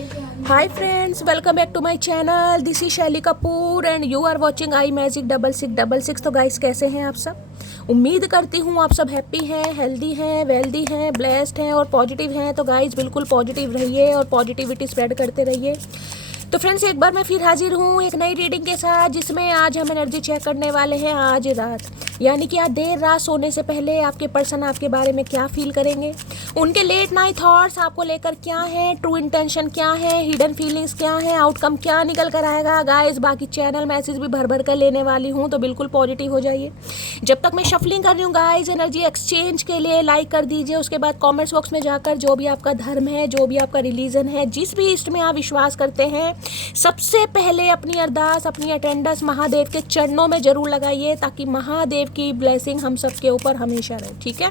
Hi friends, welcome back to my channel. This is शैली Kapoor and you are watching I magic 6666। तो guys कैसे हैं आप सब? उम्मीद करती हूँ आप सब हैप्पी हैं, हेल्दी हैं, वेल्दी हैं, ब्लेस्ड हैं और पॉजिटिव हैं। तो गाइस बिल्कुल पॉजिटिव रहिए और पॉजिटिविटी स्प्रेड करते रहिए। तो फ्रेंड्स एक बार मैं फिर हाजिर हूँ एक नई रीडिंग के साथ, जिसमें आज हम एनर्जी चेक करने वाले हैं आज रात, यानी कि आज देर रात सोने से पहले आपके पर्सन आपके बारे में क्या फील करेंगे, उनके लेट नाइट थॉट्स आपको लेकर क्या है, ट्रू इंटेंशन क्या है, हिडन फीलिंग्स क्या है, आउटकम क्या निकल कर आएगा। गाइस बाकी चैनल मैसेज भी भर भर कर लेने वाली हूँ, तो बिल्कुल पॉजिटिव हो जाइए। जब तक मैं शफलिंग कर रही हूँ गाइस, एनर्जी एक्सचेंज के लिए लाइक कर दीजिए। उसके बाद कॉमेंट्स बॉक्स में जाकर जो भी आपका धर्म है, जो भी आपका रिलीजन है, जिस भी इष्ट में आप विश्वास करते हैं, सबसे पहले अपनी अरदास, अपनी अटेंडेंस महादेव के चरणों में जरूर लगाइए, ताकि महादेव की ब्लेसिंग हम सबके ऊपर हमेशा रहे। ठीक है,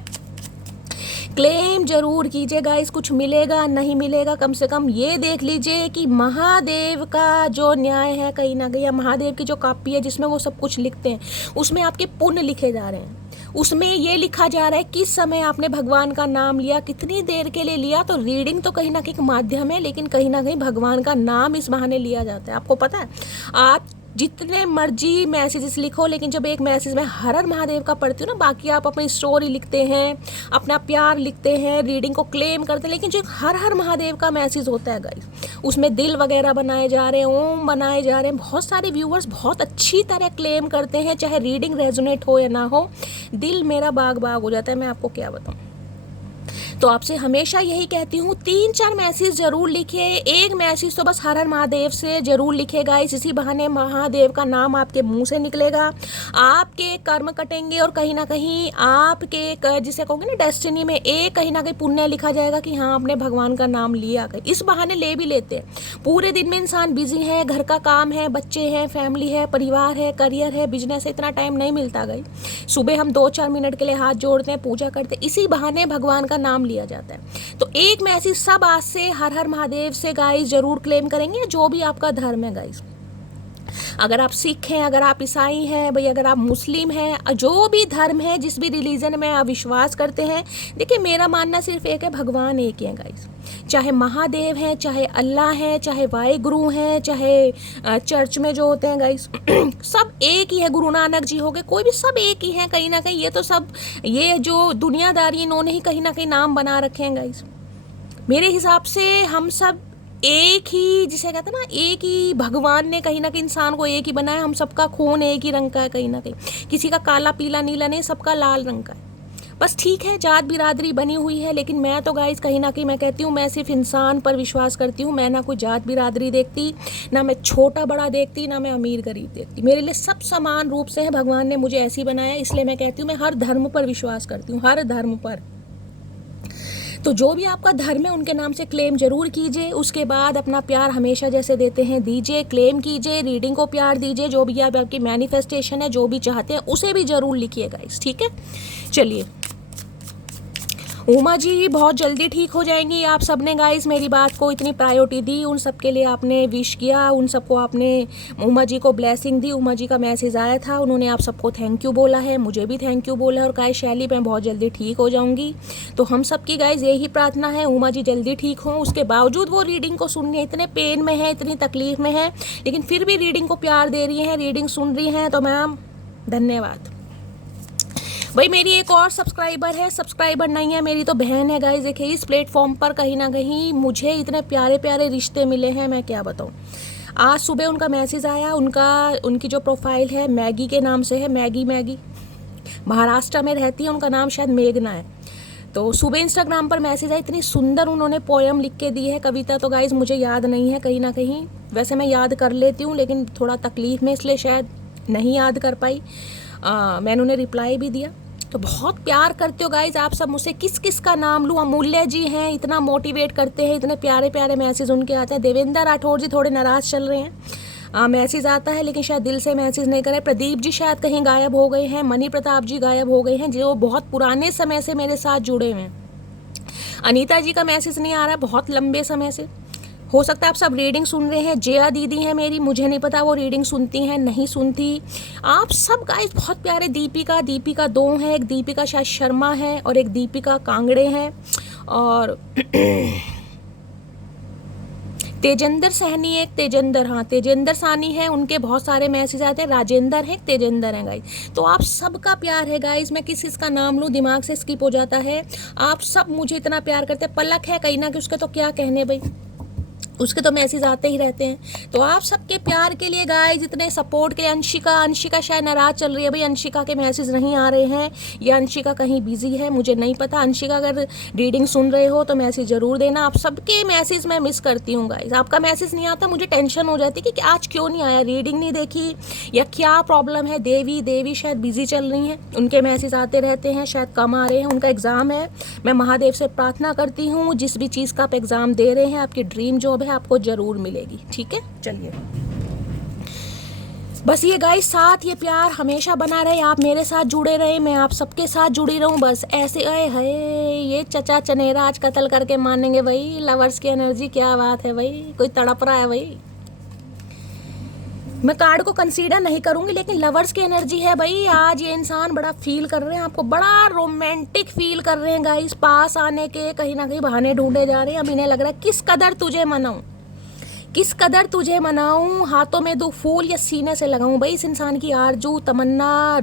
क्लेम जरूर कीजिए गाइस। कुछ मिलेगा नहीं मिलेगा, कम से कम ये देख लीजिए कि महादेव का जो न्याय है कहीं ना कहीं, या महादेव की जो कॉपी है जिसमें वो सब कुछ लिखते हैं, उसमें आपके पुण्य लिखे जा रहे हैं। उसमें ये लिखा जा रहा है किस समय आपने भगवान का नाम लिया, कितनी देर के लिए लिया। तो रीडिंग तो कहीं ना कहीं माध्यम है, लेकिन कहीं ना कहीं भगवान का नाम इस बहाने लिया जाता है। आपको पता है, आप जितने मर्जी मैसेजेस लिखो, लेकिन जब एक मैसेज में हर हर महादेव का पढ़ती हूँ ना, बाकी आप अपनी स्टोरी लिखते हैं, अपना प्यार लिखते हैं, रीडिंग को क्लेम करते हैं, लेकिन जो हर हर महादेव का मैसेज होता है गाइस, उसमें दिल वगैरह बनाए जा रहे हैं, ओम बनाए जा रहे हैं। बहुत सारे व्यूअर्स बहुत अच्छी तरह क्लेम करते हैं, चाहे रीडिंग रेजोनेट हो या ना हो, दिल मेरा बाग बाग हो जाता है। मैं आपको क्या बताऊँ। तो आपसे हमेशा यही कहती हूँ, 3-4 मैसेज जरूर लिखिए। एक मैसेज तो बस हर हर महादेव से जरूर लिखेगा, इसी बहाने महादेव का नाम आपके मुंह से निकलेगा, आपके कर्म कटेंगे और कहीं ना कहीं आपके जिसे कहोगे ना डेस्टिनी में एक कहीं ना कहीं पुण्य लिखा जाएगा कि हाँ आपने भगवान का नाम लिया। इस बहाने ले भी लेते हैं। पूरे दिन में इंसान बिजी है, घर का काम है, बच्चे हैं, फैमिली है, परिवार है, करियर है, बिजनेस है, इतना टाइम नहीं मिलता गई। सुबह हम 2-4 मिनट के लिए हाथ जोड़ते हैं, पूजा करते हैं, इसी बहाने भगवान का नाम लिया जाता है। तो एक मैसेज सब आज से हर हर महादेव से गाइस जरूर क्लेम करेंगे, जो भी आपका धर्म है गाइस। अगर आप सिख हैं, अगर आप ईसाई हैं भाई, अगर आप मुस्लिम हैं, जो भी धर्म है, जिस भी रिलीजन में आप विश्वास करते हैं, देखिए मेरा मानना सिर्फ एक है, भगवान एक ही है गाइस। चाहे महादेव हैं, चाहे अल्लाह है, चाहे वाहिगुरु हैं, चाहे चर्च में जो होते हैं गाइस सब एक ही है। गुरु नानक जी हो गए, कोई भी, सब एक ही है कहीं ना कहीं। ये तो सब, ये जो दुनियादारी इन्होंने ही कहीं ना कहीं नाम बना रखे हैं गाइस। मेरे हिसाब से हम सब एक ही, जिसे कहते हैं ना, एक ही भगवान ने कहीं ना कहीं इंसान को एक ही बनाया। हम सबका खून एक ही रंग का है कहीं ना कहीं, किसी का काला पीला नीला नहीं, सबका लाल रंग का है। बस ठीक है, जात बिरादरी बनी हुई है, लेकिन मैं तो गाइस कहीं ना कहीं मैं कहती हूँ, मैं सिर्फ इंसान पर विश्वास करती हूँ। मैं ना कोई जात बिरादरी देखती, ना मैं छोटा बड़ा देखती, ना मैं अमीर गरीब देखती। मेरे लिए सब समान रूप से है। भगवान ने मुझे ऐसी बनाया, इसलिए मैं कहती हूँ मैं हर धर्म पर विश्वास करती हूँ, हर धर्म पर। तो जो भी आपका धर्म है उनके नाम से क्लेम जरूर कीजिए। उसके बाद अपना प्यार हमेशा जैसे देते हैं दीजिए, क्लेम कीजिए, रीडिंग को प्यार दीजिए। जो भी आपकी मैनिफेस्टेशन है, जो भी चाहते हैं, उसे भी जरूर लिखिएगा गाइस। ठीक है, चलिए। उमा जी बहुत जल्दी ठीक हो जाएंगी। आप सबने गाइस मेरी बात को इतनी प्रायोरिटी दी, उन सब के लिए आपने विश किया, उन सबको आपने उमा जी को ब्लेसिंग दी। उमा जी का मैसेज आया था, उन्होंने आप सबको थैंक यू बोला है, मुझे भी थैंक यू बोला है, और गाइस शैली मैं बहुत जल्दी ठीक हो जाऊंगी। तो हम सबकी गाइस यही प्रार्थना है, उमा जी जल्दी ठीक हों। उसके बावजूद वो रीडिंग को सुन रही है, इतने पेन में है, इतनी तकलीफ में है, लेकिन फिर भी रीडिंग को प्यार दे रही हैं, रीडिंग सुन रही हैं। तो मैम धन्यवाद। भाई मेरी एक और सब्सक्राइबर है, सब्सक्राइबर नहीं है, मेरी तो बहन है गाइस। देखिए इस प्लेटफॉर्म पर कहीं ना कहीं मुझे इतने प्यारे प्यारे रिश्ते मिले हैं, मैं क्या बताऊँ। आज सुबह उनका मैसेज आया, उनकी जो प्रोफाइल है मैगी के नाम से है, मैगी महाराष्ट्र में रहती है, उनका नाम शायद मेघना है। तो सुबह इंस्टाग्राम पर मैसेज आया, इतनी सुंदर उन्होंने पोयम लिख के दी है, कविता। तो गाइस मुझे याद नहीं है कहीं ना कहीं, वैसे मैं याद कर लेती हूँ, लेकिन थोड़ा तकलीफ में इसलिए शायद नहीं याद कर पाई। मैंने उन्हें रिप्लाई भी दिया। तो बहुत प्यार करते हो गाइज आप सब मुझसे, किस किस का नाम लूँ। अमूल्य जी हैं, इतना मोटिवेट करते हैं, इतने प्यारे प्यारे मैसेज उनके आते हैं। देवेंद्र राठौर जी थोड़े नाराज़ चल रहे हैं, मैसेज आता है लेकिन शायद दिल से मैसेज नहीं करे। प्रदीप जी शायद कहीं गायब हो गए हैं, मणि प्रताप जी गायब हो गए हैं, जो बहुत पुराने समय से मेरे साथ जुड़े हुए हैं। अनीता जी का मैसेज नहीं आ रहा है बहुत लंबे समय से। हो सकता है आप सब रीडिंग सुन रहे हैं। जया दीदी है मेरी, मुझे नहीं पता वो रीडिंग सुनती हैं नहीं सुनती। आप सब गाइस बहुत प्यारे। दीपिका 2 है, एक दीपिका शायद शर्मा है और एक दीपिका कांगड़े हैं, और तेजेंद्र सहनी एक तेजेंद्र, हाँ तेजेंद्र सानी है, उनके बहुत सारे मैसेज आते हैं। राजेंद्र है, तेजेंद्र है गाइस। तो आप सबका प्यार है गाइस, मैं किस का नाम लूँ दिमाग से स्किप हो जाता है। आप सब मुझे इतना प्यार करते हैं। पलक है कहीं ना कि उसके तो क्या कहने भाई, उसके तो मैसेज आते ही रहते हैं। तो आप सबके प्यार के लिए गाइस, इतने सपोर्ट के लिए। अंशिका शायद नाराज चल रही है भाई, अंशिका के मैसेज नहीं आ रहे हैं या अंशिका कहीं बिजी है, मुझे नहीं पता। अंशिका अगर रीडिंग सुन रहे हो तो मैसेज जरूर देना। आप सबके मैसेज मैं मिस करती हूँ गाइस, आपका मैसेज नहीं आता मुझे टेंशन हो जाती है कि आज क्यों नहीं आया, रीडिंग नहीं देखी या क्या प्रॉब्लम है। देवी शायद बिजी चल रही हैं, उनके मैसेज आते रहते हैं, शायद कम आ रहे हैं, उनका एग्ज़ाम है। मैं महादेव से प्रार्थना करती हूँ जिस भी चीज़ का आप एग्ज़ाम दे रहे हैं, आपकी ड्रीम जॉब है, आपको जरूर मिलेगी। ठीक है, चलिए बस ये गाइस साथ ये प्यार हमेशा बना रहे, आप मेरे साथ जुड़े रहे, मैं आप सबके साथ जुड़ी रहूं बस ऐसे। अरे है ये चचा चनेरा आज कत्ल करके मानेंगे भाई, लवर्स की एनर्जी, क्या बात है भाई, कोई तड़प रहा है भाई। मैं कार्ड को कंसीडर नहीं करूंगी लेकिन लवर्स की एनर्जी है भाई। आज ये इंसान बड़ा फील कर रहे हैं, आपको बड़ा रोमांटिक फील कर रहे हैं गाइस। पास आने के कहीं ना कहीं बहाने ढूंढे जा रहे हैं। अब इन्हें लग रहा है किस कदर तुझे मनाऊं, किस कदर तुझे मनाऊं, हाथों में दूं फूल या सीने से लगाऊं। भाई इस इंसान की आरजू तमन्ना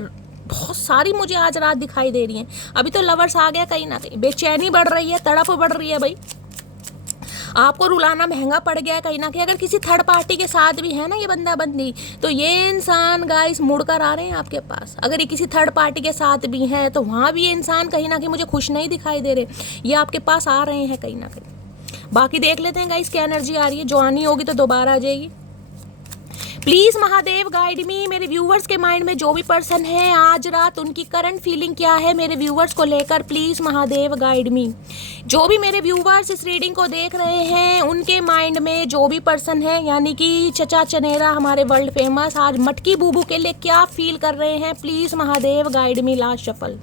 बहुत सारी मुझे आज रात दिखाई दे रही हैं। अभी तो लवर्स आ गया, कहीं ना कहीं बेचैनी बढ़ रही है, तड़प बढ़ रही है भाई। आपको रुलाना महंगा पड़ गया है कहीं ना कहीं। अगर किसी थर्ड पार्टी के साथ भी है ना ये बंदा बंदी, तो ये इंसान गाइस मुड़ कर आ रहे हैं आपके पास। अगर ये किसी थर्ड पार्टी के साथ भी हैं तो वहाँ भी ये इंसान कहीं ना कहीं मुझे खुश नहीं दिखाई दे रहे, ये आपके पास आ रहे हैं कहीं ना कहीं। बाकी देख लेते हैं गाइस क्या एनर्जी आ रही है, जो आनी होगी तो दोबारा आ जाएगी। प्लीज महादेव गाइड मी। मेरे व्यूवर्स के माइंड में जो भी पर्सन है आज रात, उनकी करंट फीलिंग क्या है मेरे व्यूवर्स को लेकर, प्लीज महादेव गाइड मी। जो भी मेरे व्यूवर्स इस रीडिंग को देख रहे हैं उनके माइंड में जो भी पर्सन है, यानी कि चचा चनेरा हमारे वर्ल्ड फेमस, आज मटकी बूबू के लिए क्या फील कर रहे हैं, please Mahadev guide me. Last shuffle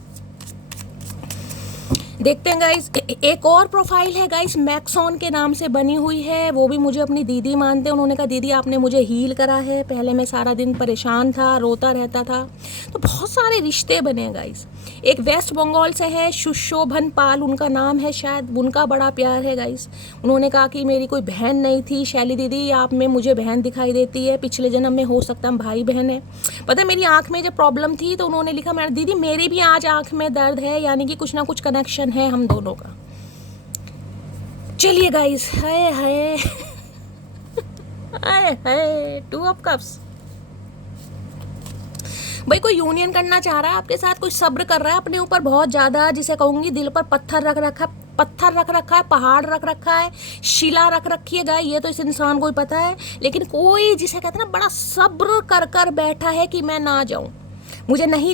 देखते हैं गाइस। एक और प्रोफाइल है गाइस, मैक्सॉन के नाम से बनी हुई है, वो भी मुझे अपनी दीदी मानते हैं। उन्होंने कहा दीदी आपने मुझे हील करा है, पहले मैं सारा दिन परेशान था, रोता रहता था। तो बहुत सारे रिश्ते बने गाइस। एक वेस्ट बंगाल से है, सुशोभन पाल उनका नाम है, शायद उनका बड़ा प्यार है गाइस। उन्होंने कहा कि मेरी कोई बहन नहीं थी, शैली दीदी आप में मुझे बहन दिखाई देती है, पिछले जन्म में हो सकता हम भाई बहन है। पता है मेरी आँख में जब प्रॉब्लम थी तो उन्होंने लिखा मैंने दीदी मेरी भी आज आँख में दर्द है, यानी कि कुछ ना कुछ कनेक्शन है हम दोनों का। चलिए guys, hi hi hi hi, 2 of cups. भाई कोई यूनियन करना चाह रहा है आपके साथ, कोई सब्र कर रहा है अपने ऊपर बहुत ज्यादा, जिसे कहूंगी दिल पर पत्थर रख रखा है, पहाड़ रख रखा है, शिला रख रखी है गाय, ये तो इस इंसान को ही पता है। लेकिन कोई जिसे कहते हैं ना बड़ा सब्र कर कर बैठा है कि मैं ना जाऊं, मुझे नहीं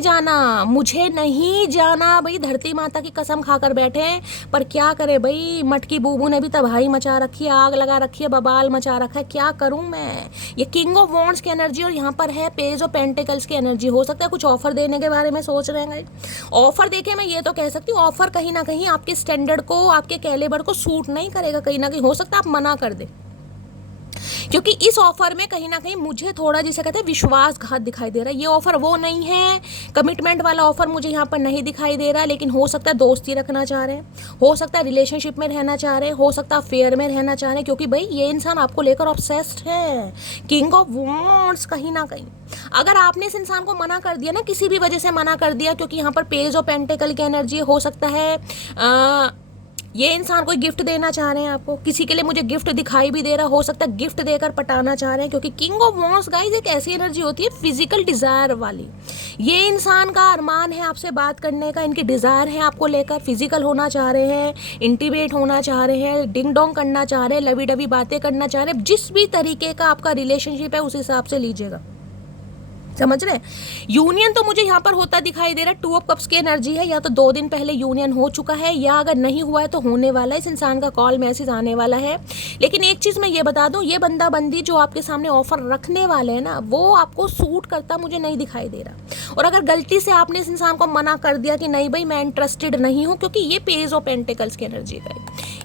जाना भाई। धरती माता की कसम खाकर बैठे हैं, पर क्या करे भाई, मटकी बूबू ने भी तबाही मचा रखी है, आग लगा रखी है, बबाल मचा रखा है, क्या करूं मैं। ये किंग ऑफ वॉन्ड्स की एनर्जी और यहाँ पर है पेज ऑफ पेंटिकल्स की एनर्जी। हो सकता है कुछ ऑफर देने के बारे में सोच रहे हैं। ऑफर देखे मैं ये तो कह सकती हूँ, ऑफर कहीं ना कहीं आपके स्टैंडर्ड को, आपके कैलिबर को सूट नहीं करेगा, कहीं ना कहीं हो सकता है आप मना कर दे, क्योंकि इस ऑफर में कहीं ना कहीं मुझे थोड़ा जिसे कहते हैं विश्वासघात दिखाई दे रहा है। ये ऑफर वो नहीं है, कमिटमेंट वाला ऑफर मुझे यहाँ पर नहीं दिखाई दे रहा, लेकिन हो सकता है दोस्ती रखना चाह रहे हैं, हो सकता है रिलेशनशिप में रहना चाह रहे हैं, हो सकता है अफेयर में रहना चाह रहे हैं, क्योंकि भाई ये इंसान आपको लेकर ऑब्सेस्ड है, किंग ऑफ वॉन्ड्स। कहीं ना कहीं अगर आपने इस इंसान को मना कर दिया ना, किसी भी वजह से मना कर दिया, क्योंकि यहाँ पर पेज ऑफ पेंटिकल की एनर्जी, हो सकता है ये इंसान कोई गिफ्ट देना चाह रहे हैं आपको, किसी के लिए मुझे गिफ्ट दिखाई भी दे रहा, हो सकता है गिफ्ट देकर पटाना चाह रहे हैं, क्योंकि किंग ऑफ वॉन्ड्स गाइस एक ऐसी एनर्जी होती है फिजिकल डिजायर वाली। ये इंसान का अरमान है आपसे बात करने का, इनकी डिजायर है आपको लेकर, फिजिकल होना चाह रहे हैं, इंटीमेट होना चाह रहे हैं, डिंग डोंग करना चाह रहे हैं, लवी डवी बातें करना चाह रहे हैं। जिस भी तरीके का आपका रिलेशनशिप है उस हिसाब से लीजिएगा, समझ रहे हैं। यूनियन तो मुझे यहाँ पर होता दिखाई दे रहा है, 2 ऑफ कप्स की एनर्जी है, या तो 2 दिन पहले यूनियन हो चुका है, या अगर नहीं हुआ है तो होने वाला है। इस इंसान का कॉल मैसेज आने वाला है। लेकिन एक चीज मैं ये बता दूं, ये बंदा बंदी जो आपके सामने ऑफर रखने वाले हैं ना, वो आपको सूट करता मुझे नहीं दिखाई दे रहा। और अगर गलती से आपने इस इंसान को मना कर दिया कि नहीं भाई मैं इंटरेस्टेड नहीं हूँ, क्योंकि ये पेज ऑफ पेंटिकल्स की एनर्जी है,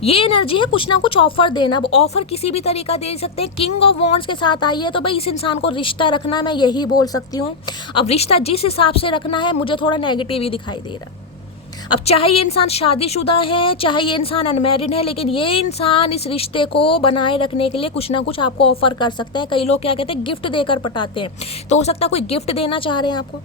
ये एनर्जी है कुछ ना कुछ ऑफर देना। ऑफर किसी भी तरीका दे सकते हैं। किंग ऑफ वॉन्ड्स के साथ आई है तो भाई इस इंसान को रिश्ता रखना है, मैं यही बोल सकती हूँ। अब रिश्ता जिस हिसाब से रखना है, मुझे थोड़ा नेगेटिव ही दिखाई दे रहा। अब चाहे ये इंसान शादीशुदा है, चाहे ये इंसान अनमैरिड है, लेकिन ये इंसान इस रिश्ते को बनाए रखने के लिए कुछ ना कुछ आपको ऑफर कर सकता है। कई लोग क्या कहते हैं, गिफ्ट देकर पटाते हैं, तो हो सकता है कोई गिफ्ट देना चाह रहे हैं आपको,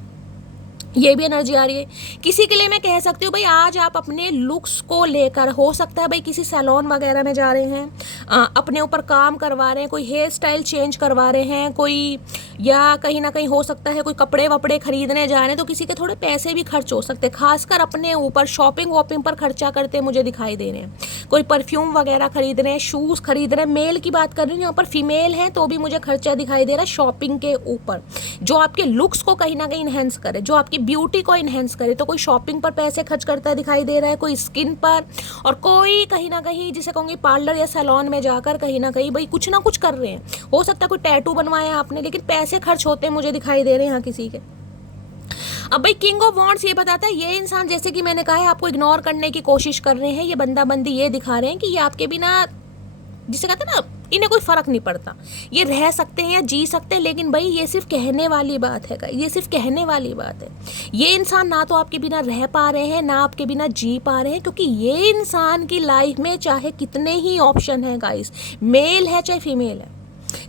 ये भी एनर्जी आ रही है। किसी के लिए मैं कह सकती हूँ भाई आज आप अपने लुक्स को लेकर, हो सकता है भाई किसी सैलून वगैरह में जा रहे हैं, अपने ऊपर काम करवा रहे हैं, कोई हेयर स्टाइल चेंज करवा रहे हैं, कोई या कहीं ना कहीं हो सकता है कोई कपड़े वपड़े खरीदने जा रहे हैं, तो किसी के थोड़े पैसे भी खर्च हो सकते हैं, खासकर अपने ऊपर शॉपिंग वॉपिंग पर खर्चा करते मुझे दिखाई दे रहे हैं। कोई परफ्यूम वगैरह खरीद रहे हैं, शूज़ खरीद रहे हैं, मेल की बात कर रही हूँ, यहाँ पर फीमेल है तो भी मुझे खर्चा दिखाई दे रहा है शॉपिंग के ऊपर, जो आपके लुक्स को कहीं ना कहीं इन्हेंस करे, जो आपकी ब्यूटी को इन्हेंस करे। तो कोई शॉपिंग पर पैसे खर्च करता दिखाई दे रहा है, कोई स्किन पर, और कोई कहीं ना कहीं जिसे कहूँगी पार्लर या सैलून में जाकर कहीं ना कहीं भाई कुछ ना कुछ कर रहे हैं। हो सकता है कोई टैटू बनवाया आपने, लेकिन पैसे खर्च होते मुझे दिखाई दे रहे हैं यहाँ किसी के। अब भाई किंग ऑफ वॉन्ड्स ये बताता है ये इंसान, जैसे कि मैंने कहा है, आपको इग्नोर करने की कोशिश कर रहे हैं, ये बंदा-बंदी ये दिखा रहे हैं कि ये आपके बिना, जिसे कहते हैं ना, इन्हें कोई फर्क नहीं पड़ता, ये रह सकते हैं या जी सकते हैं, लेकिन भाई ये सिर्फ कहने वाली बात है, ये सिर्फ कहने वाली बात है। ये इंसान ना तो आपके बिना रह पा रहे हैं, ना आपके बिना जी पा रहे हैं, क्योंकि ये इंसान की लाइफ में चाहे कितने ही ऑप्शन हैं गाइस, मेल है चाहे फीमेल है,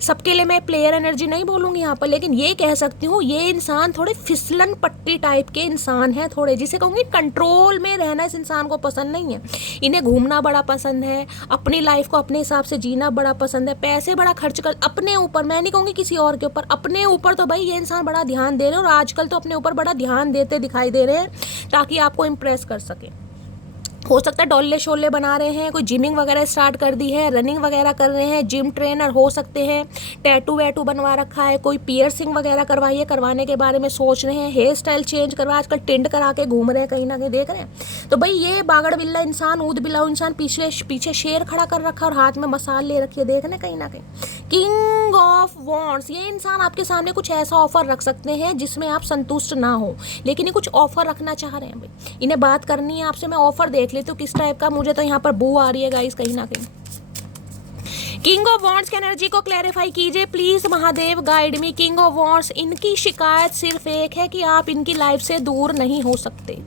सबके लिए मैं प्लेयर एनर्जी नहीं बोलूँगी यहाँ पर, लेकिन ये कह सकती हूँ ये इंसान थोड़े फिसलन पट्टी टाइप के इंसान हैं, थोड़े जिसे कहूँगी कंट्रोल में रहना इस इंसान को पसंद नहीं है। इन्हें घूमना बड़ा पसंद है, अपनी लाइफ को अपने हिसाब से जीना बड़ा पसंद है, पैसे बड़ा खर्च कर अपने ऊपर, मैं नहीं कहूँगी किसी और के ऊपर, अपने ऊपर तो भाई ये इंसान बड़ा ध्यान दे रहे हैं, और आजकल तो अपने ऊपर बड़ा ध्यान देते दिखाई दे रहे हैं ताकि आपको इम्प्रेस कर सकें। हो सकता है डोले शोले बना रहे हैं, कोई जिमिंग वगैरह स्टार्ट कर दी है, रनिंग वगैरह कर रहे हैं, जिम ट्रेनर हो सकते हैं, टैटू वैटू बनवा रखा है, कोई पियर्सिंग वगैरह करवाइए, करवाने के बारे में सोच रहे हैं, हेयर स्टाइल चेंज करवा, आजकल टिंड करा के घूम रहे हैं, कहीं ना कहीं देख रहे हैं। तो भाई ये बागड़ बिल्ला इंसान, ऊद बिल्ला इंसान, पीछे शेर खड़ा कर रखा और हाथ में मसाल ले रखी है, देख रहे हैं कहीं ना कहीं। किंग ऑफ वॉन्ड्स, ये इंसान आपके सामने कुछ ऐसा ऑफर रख सकते हैं जिसमें आप संतुष्ट ना हो, लेकिन ये कुछ ऑफर रखना चाह रहे हैं भाई, इन्हें बात करनी है आपसे। मैं ऑफर देख लेती हूँ किस टाइप का, मुझे तो यहाँ पर बू आ रही है गाइस कहीं ना कहीं। किंग ऑफ वॉन्ड्स की एनर्जी को क्लैरिफाई कीजिए please Mahadev, guide me. King of wands, इनकी शिकायत सिर्फ एक है कि आप इनकी लाइफ से दूर नहीं हो सकते,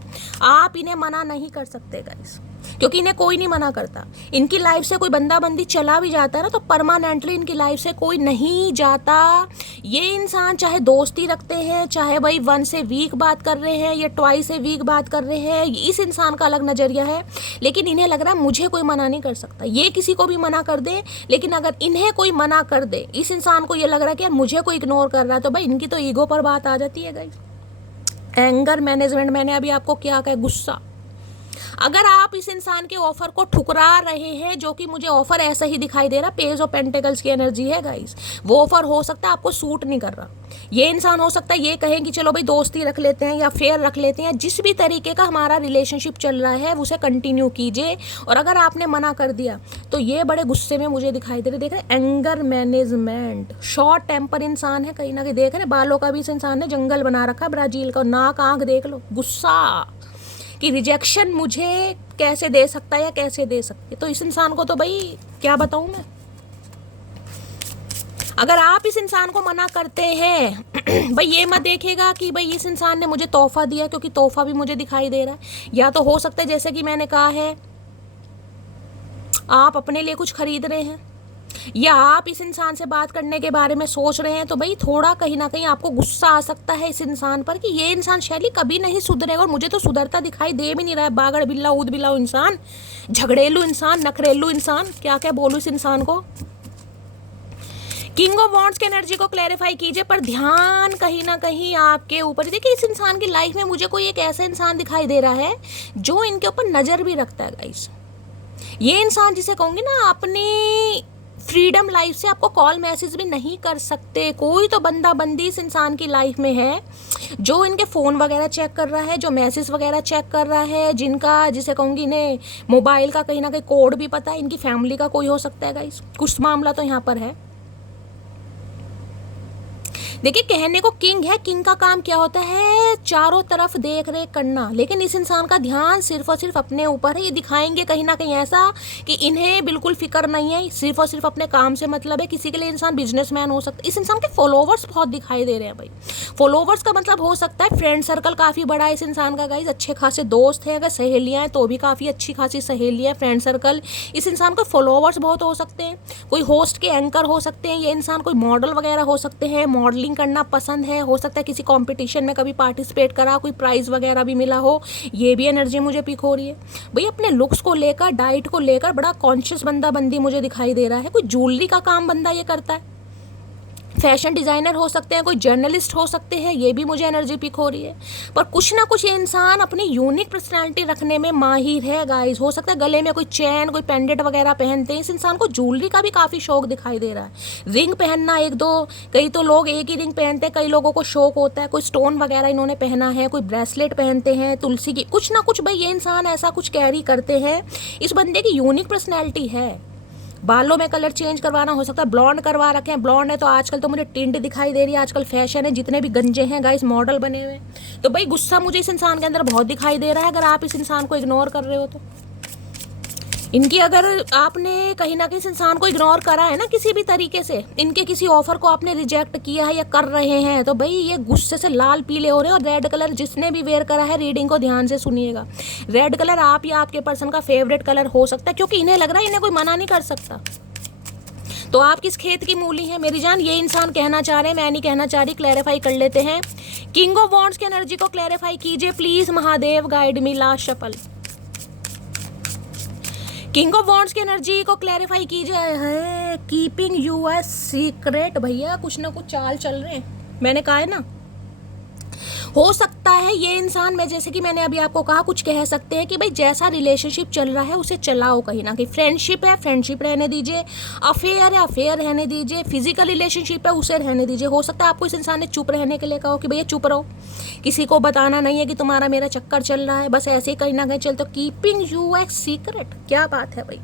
आप इन्हें मना नहीं कर सकते गाइस, क्योंकि इन्हें कोई नहीं मना करता। इनकी लाइफ से कोई बंदा बंदी चला भी जाता है ना, तो परमानेंटली इनकी लाइफ से कोई नहीं जाता। ये इंसान चाहे दोस्ती रखते हैं, चाहे भाई 1 से वीक बात कर रहे हैं या 2 से वीक बात कर रहे हैं, इस इंसान का अलग नजरिया है, लेकिन इन्हें लग रहा है मुझे कोई मना नहीं कर सकता। ये किसी को भी मना कर दे, लेकिन अगर इन्हें कोई मना कर दे, इस इंसान को ये लग रहा है कि यार मुझे कोई इग्नोर कर रहा है, तो भाई इनकी तो ईगो पर बात आ जाती है गाइस। एंगर मैनेजमेंट, मैंने अभी आपको क्या कहा, गुस्सा। अगर आप इस इंसान के ऑफर को ठुकरा रहे हैं, जो कि मुझे ऑफर ऐसा ही दिखाई दे रहा, पेज ऑफ पेंटिकल्स की एनर्जी है गाइस, वो ऑफर हो सकता है आपको सूट नहीं कर रहा। ये इंसान हो सकता है ये कहें कि चलो भाई दोस्ती रख लेते हैं या फेयर रख लेते हैं, जिस भी तरीके का हमारा रिलेशनशिप चल रहा है उसे कंटिन्यू कीजिए, और अगर आपने मना कर दिया तो ये बड़े गुस्से में मुझे दिखाई दे रहे। देख रहे एंगर मैनेजमेंट, शॉर्ट टेम्पर इंसान है कहीं ना कहीं, देख रहे बालों का भी इस इंसान ने जंगल बना रखा ब्राजील का, नाक आंख देख लो, गुस्सा कि रिजेक्शन मुझे कैसे दे सकता है या कैसे दे सकती है। तो इस इंसान को तो भाई क्या बताऊं मैं। अगर आप इस इंसान को मना करते हैं भाई, ये मत देखिएगा कि भाई इस इंसान ने मुझे तोहफा दिया, क्योंकि तोहफा भी मुझे दिखाई दे रहा है, या तो हो सकता है जैसे कि मैंने कहा है आप अपने लिए कुछ खरीद रहे हैं, या आप इस इंसान से बात करने के बारे में सोच रहे हैं, तो भाई थोड़ा कहीं ना कहीं आपको गुस्सा आ सकता है इस इंसान पर कि ये इंसान शैली कभी नहीं सुधरेगा, और मुझे तो सुधरता दिखाई दे भी नहीं रहा है। बागड़ बिल्ला ऊद बिल्ला इंसान, झगड़ेलू इंसान, नखरेलू इंसान, क्या क्या बोलूं इस इंसान को। किंग ऑफ वॉन्ड्स की एनर्जी को क्लैरिफाई कीजिए, पर ध्यान कहीं ना कहीं आपके ऊपर। देखिए इस इंसान की लाइफ में मुझे कोई एक ऐसा इंसान दिखाई दे रहा है जो इनके ऊपर नजर भी रखता है गाइस। ये इंसान जिसे कहूंगी ना, अपनी फ्रीडम लाइफ से आपको कॉल मैसेज भी नहीं कर सकते। कोई तो बंदा बंदी इस इंसान की लाइफ में है जो इनके फ़ोन वगैरह चेक कर रहा है, जो मैसेज वगैरह चेक कर रहा है, जिनका जिसे कहूँगी इन्हें मोबाइल का कहीं ना कहीं कोड भी पता है, इनकी फैमिली का कोई हो सकता है गाइस, कुछ मामला तो यहाँ पर है। देखिए कहने को किंग है, किंग का काम क्या होता है, चारों तरफ देख रेख करना, लेकिन इस इंसान का ध्यान सिर्फ और सिर्फ अपने ऊपर है। ये दिखाएंगे कहीं ना कहीं ऐसा कि इन्हें बिल्कुल फिक्र नहीं है, सिर्फ और सिर्फ अपने काम से मतलब है। किसी के लिए इंसान बिजनेसमैन हो सकता है। इस इंसान के फॉलोवर्स बहुत दिखाई दे रहे हैं भाई। फॉलोवर्स का मतलब हो सकता है फ्रेंड सर्कल काफ़ी बड़ा है इस इंसान का गाइज, अच्छे खासे दोस्त हैं। अगर सहेलियाँ हैं तो भी काफ़ी अच्छी खासी सहेलियाँ, फ्रेंड सर्कल। इस इंसान के फॉलोवर्स बहुत हो सकते हैं, कोई होस्ट के एंकर हो सकते हैं, ये इंसान कोई मॉडल वगैरह हो सकते हैं, मॉडलिंग करना पसंद है, हो सकता है किसी कंपटीशन में कभी पार्टिसिपेट करा, कोई प्राइज वगैरह भी मिला हो। ये भी एनर्जी मुझे पिक हो रही है भाई। अपने लुक्स को लेकर, डाइट को लेकर बड़ा कॉन्शियस बंदी मुझे दिखाई दे रहा है। कोई ज्वेलरी का काम बंदा ये करता है, फैशन डिज़ाइनर हो सकते हैं, कोई जर्नलिस्ट हो सकते हैं, ये भी मुझे एनर्जी पिक हो रही है। पर कुछ ना कुछ ये इंसान अपनी यूनिक पर्सनालिटी रखने में माहिर है गाइस। हो सकता है गले में कोई चैन, कोई पेंडेंट वगैरह पहनते हैं। इस इंसान को ज्वेलरी का भी काफ़ी शौक दिखाई दे रहा है, रिंग पहनना एक दो, कई तो लोग एक ही रिंग पहनते हैं, कई लोगों को शौक होता है। कोई स्टोन वगैरह इन्होंने पहना है, कोई ब्रेसलेट पहनते हैं तुलसी की, कुछ ना कुछ भाई ये इंसान ऐसा कुछ कैरी करते हैं। इस बंदे की यूनिक पर्सनैलिटी है। बालों में कलर चेंज करवाना, हो सकता है ब्लॉन्ड करवा रखे हैं। ब्लॉन्ड है तो आजकल तो मुझे टिंट दिखाई दे रही है, आजकल फैशन है, जितने भी गंजे हैं गाइस मॉडल बने हुए। तो भाई गुस्सा मुझे इस इंसान के अंदर बहुत दिखाई दे रहा है, अगर आप इस इंसान को इग्नोर कर रहे हो तो। इनकी अगर आपने कहीं ना कहीं इस इंसान को इग्नोर करा है ना किसी भी तरीके से, इनके किसी ऑफर को आपने रिजेक्ट किया है या कर रहे हैं, तो भाई ये गुस्से से लाल पीले हो रहे हैं। और रेड कलर जिसने भी वेयर करा है, रीडिंग को ध्यान से सुनिएगा, रेड कलर आप या आपके पर्सन का फेवरेट कलर हो सकता है, क्योंकि इन्हें लग रहा है इन्हें कोई मना नहीं कर सकता। तो आप किस खेत की मूली हैं मेरी जान, ये इंसान कहना चाह रहे हैं, मैं नहीं कहना चाह रही। क्लैरिफाई कर लेते हैं। किंग ऑफ वॉन्ड्स की एनर्जी को क्लैरिफाई कीजिए please, Mahadev guide me, last shuffle. King of wands की एनर्जी को क्लैरिफाई कीजिए है, कीपिंग यू एस सीक्रेट। भैया कुछ ना कुछ चाल चल रहे हैं, मैंने कहा है ना। हो सकता है ये इंसान, मैं जैसे कि मैंने अभी आपको कहा, कुछ कह सकते हैं कि भाई जैसा रिलेशनशिप चल रहा है उसे चलाओ कहीं ना कहीं। फ्रेंडशिप है, फ्रेंडशिप रहने दीजिए, अफेयर है, अफेयर रहने दीजिए, फिजिकल रिलेशनशिप है, उसे रहने दीजिए। हो सकता है आपको इस इंसान ने चुप रहने के लिए कहा हो कि भैया चुप रहो, किसी को बताना नहीं है कि तुम्हारा मेरा चक्कर चल रहा है, बस ऐसे ही कहीं ना कहीं चलते। कीपिंग यू ए सीक्रेट, क्या बात है भाई।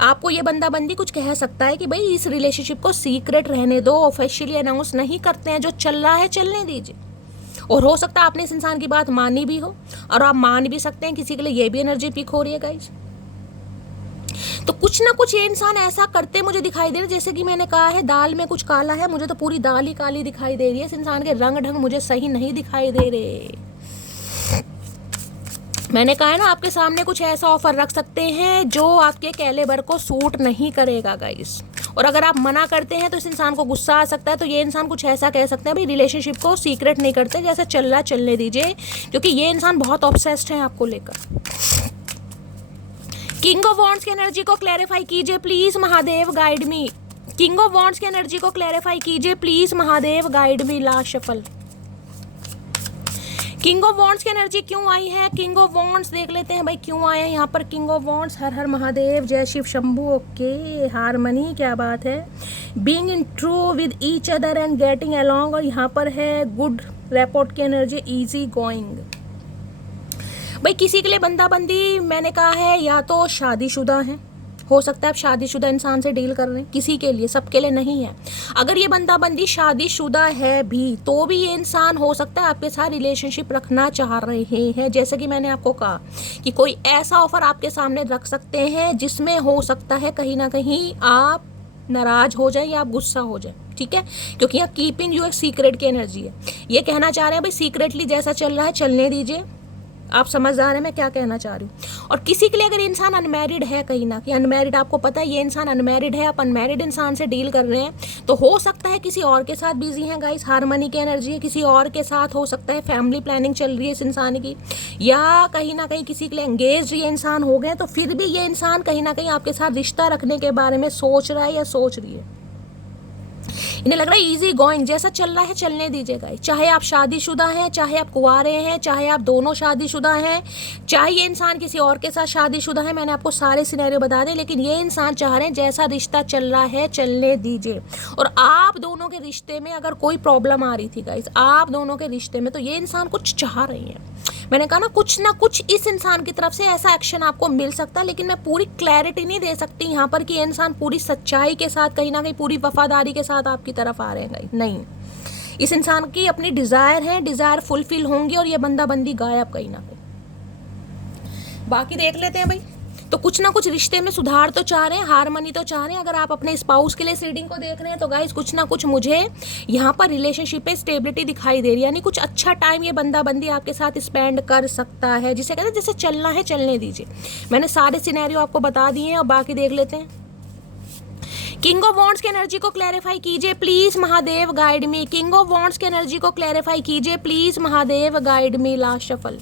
आपको ये बंदा बंदी कुछ कह सकता है कि भाई इस रिलेशनशिप को सीक्रेट रहने दो, ऑफिशियली अनाउंस नहीं करते हैं, जो चल रहा है चलने दीजिए। और हो सकता है आपने इस इंसान की बात मानी भी हो, और आप मान भी सकते हैं किसी के लिए, ये भी एनर्जी पिक हो रही है गाइस। तो कुछ ना कुछ ये इंसान ऐसा करते मुझे दिखाई दे रहे, जैसे कि मैंने कहा है दाल में कुछ काला है, मुझे तो पूरी दाल ही काली दिखाई दे रही है। इस इंसान के रंग ढंग मुझे सही नहीं दिखाई दे रहे। मैंने कहा है ना, आपके सामने कुछ ऐसा ऑफर रख सकते हैं जो आपके कैलिबर को सूट नहीं करेगा गाइस। और अगर आप मना करते हैं तो इस इंसान को गुस्सा आ सकता है। तो ये इंसान कुछ ऐसा कह सकते हैं, भाई रिलेशनशिप को सीक्रेट नहीं करते, जैसे चल रहा चलने दीजिए, क्योंकि ये इंसान बहुत ऑब्सेस्ड है आपको लेकर। किंग ऑफ वॉन्ड्स की एनर्जी को क्लैरिफाई कीजिए please, Mahadev guide me. King of wands की एनर्जी को क्लैरिफाई कीजिए please, Mahadev guide me, last shuffle. King of wands की एनर्जी क्यों आई है, किंग ऑफ वॉन्ड्स देख लेते हैं भाई क्यों आया है यहाँ पर किंग ऑफ वॉन्ड्स। हर हर महादेव, जय शिव शंभू। ओके, हारमनी, क्या बात है। Being in true with each other and getting along, और यहाँ पर है गुड रैपोर्ट की एनर्जी, इजी गोइंग। भाई किसी के लिए बंदा बंदी मैंने कहा है या तो शादीशुदा है, हो सकता है आप शादीशुदा इंसान से डील कर रहे हैं, किसी के लिए, सबके लिए नहीं है। अगर ये बंदा बंदी शादीशुदा है भी तो भी ये इंसान हो सकता है आपके साथ रिलेशनशिप रखना चाह रहे हैं। जैसे कि मैंने आपको कहा कि कोई ऐसा ऑफर आपके सामने रख सकते हैं जिसमें हो सकता है कहीं ना कहीं आप नाराज हो जाए या आप गुस्सा हो जाए, ठीक है, क्योंकि यहाँ कीपिंग यू एक सीक्रेट की एनर्जी है। ये कहना चाह रहे हैं भाई सीक्रेटली जैसा चल रहा है चलने दीजिए। आप समझदार हैं मैं क्या कहना चाह रही हूँ। और किसी के लिए अगर इंसान अनमैरिड है, कहीं ना कहीं अनमैरिड, आपको पता है ये इंसान अनमैरिड है, आप अनमैरिड इंसान से डील कर रहे हैं, तो हो सकता है किसी और के साथ बिजी हैं गाइस। हारमनी की एनर्जी है, किसी और के साथ हो सकता है फैमिली प्लानिंग चल रही है इस इंसान की, या कहीं ना कहीं किसी के लिए एंगेज ये इंसान हो गए। तो फिर भी ये इंसान कहीं ना कहीं आपके साथ रिश्ता रखने के बारे में सोच रहा है या सोच रही है। इन्हें लग रहा है इजी गोइंग, जैसा चल रहा है चलने दीजिएगा। चाहे आप शादीशुदा हैं, चाहे आप कुंवारे हैं, चाहे आप दोनों शादीशुदा हैं, चाहे ये इंसान किसी और के साथ शादीशुदा है, मैंने आपको सारे सिनेरियो बता दें, लेकिन ये इंसान चाह रहे हैं जैसा रिश्ता चल रहा है चलने दीजिए। और आप दोनों के रिश्ते में अगर कोई प्रॉब्लम आ रही थी गाइस, आप दोनों के रिश्ते में, तो ये इंसान कुछ चाह रही है। मैंने कहा ना कुछ इस इंसान की तरफ से ऐसा एक्शन आपको मिल सकता है, लेकिन मैं पूरी क्लैरिटी नहीं दे सकती यहाँ पर कि ये इंसान पूरी सच्चाई के साथ, कहीं ना कहीं पूरी वफादारी के साथ आपकी तरफ आ रहे हैं, नहीं। इस इंसान की अपनी डिजायर है, डिजायर फुलफिल होंगी और ये बंदा बंदी गायब कहीं ना कहीं। बाकी देख लेते हैं भाई। तो कुछ ना कुछ रिश्ते में सुधार तो चाह रहे हैं, हारमनी तो चाह रहे हैं। अगर आप अपने स्पाउस के लिए इस रीडिंग को देख रहे हैं तो गाइस कुछ ना कुछ मुझे यहाँ पर रिलेशनशिप में स्टेबिलिटी दिखाई दे रही है, यानी कुछ अच्छा टाइम ये बंदा बंदी आपके साथ स्पेंड कर सकता है। जिसे कहते हैं जैसे चलना है चलने दीजिए। मैंने सारे सिनेरियो आपको बता दिए हैं और बाकी देख लेते हैं। किंग ऑफ वॉन्ड्स की एनर्जी को क्लैरिफाई कीजिए please Mahadev, guide me. King of wands की एनर्जी को क्लैरिफाई कीजिए please Mahadev, guide me. Last shuffle.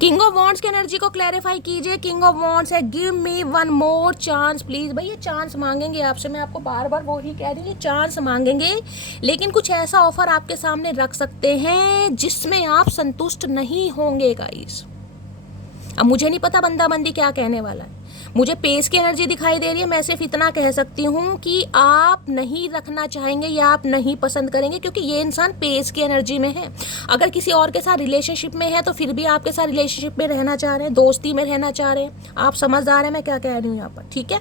King of wands की एनर्जी को क्लैरिफाई कीजिए। किंग ऑफ वॉन्ड्स है give me one more chance please. भाई ये चांस मांगेंगे आपसे, मैं आपको बार बार वो ही कह रही हूँ, चांस मांगेंगे, लेकिन कुछ ऐसा ऑफर आपके सामने रख सकते हैं जिसमें आप संतुष्ट नहीं होंगे गाइस। अब मुझे नहीं पता बंदा बंदी क्या कहने वाला है, मुझे पेस की एनर्जी दिखाई दे रही है। मैं सिर्फ इतना कह सकती हूँ कि आप नहीं रखना चाहेंगे या आप नहीं पसंद करेंगे, क्योंकि ये इंसान पेस की एनर्जी में है। अगर किसी और के साथ रिलेशनशिप में है तो फिर भी आपके साथ रिलेशनशिप में रहना चाह रहे हैं, दोस्ती में रहना चाह रहे हैं। आप समझदार हैं मैं क्या कह रही हूँ यहाँ पर, ठीक है।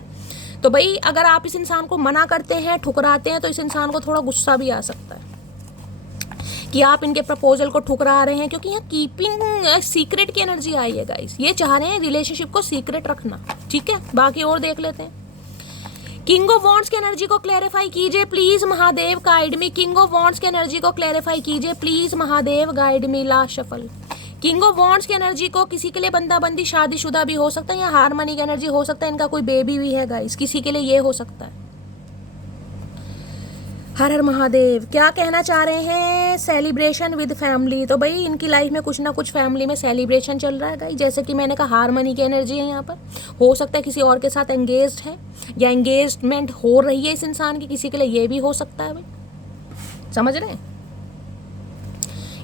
तो भाई अगर आप इस इंसान को मना करते हैं, ठुकराते हैं, तो इस इंसान को थोड़ा गुस्सा भी आ सकता है कि आप इनके प्रपोजल को ठुकरा रहे हैं, क्योंकि यहाँ कीपिंग सीक्रेट की एनर्जी आई है गाइस। ये चाह रहे हैं रिलेशनशिप को सीक्रेट रखना, ठीक है। बाकी और देख लेते हैं। किंग ऑफ वॉन्ड्स की एनर्जी को क्लैरिफाई कीजिए please Mahadev, guide me. King of wands की एनर्जी को क्लैरिफाई कीजिए please Mahadev, guide me. Last shuffle. King of wands की एनर्जी को, किसी के लिए बंदा बंदी शादीशुदा भी हो सकता है, या हारमनी की एनर्जी हो सकता है, इनका कोई बेबी भी है गाइस, किसी के लिए ये हो सकता है। हर हर महादेव। क्या कहना चाह रहे हैं? Celebration with family. तो भाई इनकी लाइफ में कुछ ना कुछ फैमिली में सेलिब्रेशन चल रहा है गाइस। जैसे कि मैंने कहा हारमनी की एनर्जी है यहाँ पर। हो सकता है किसी और के साथ एंगेज्ड है या एंगेजमेंट हो रही है इस इंसान की, किसी के लिए ये भी हो सकता है भाई, समझ रहे हैं।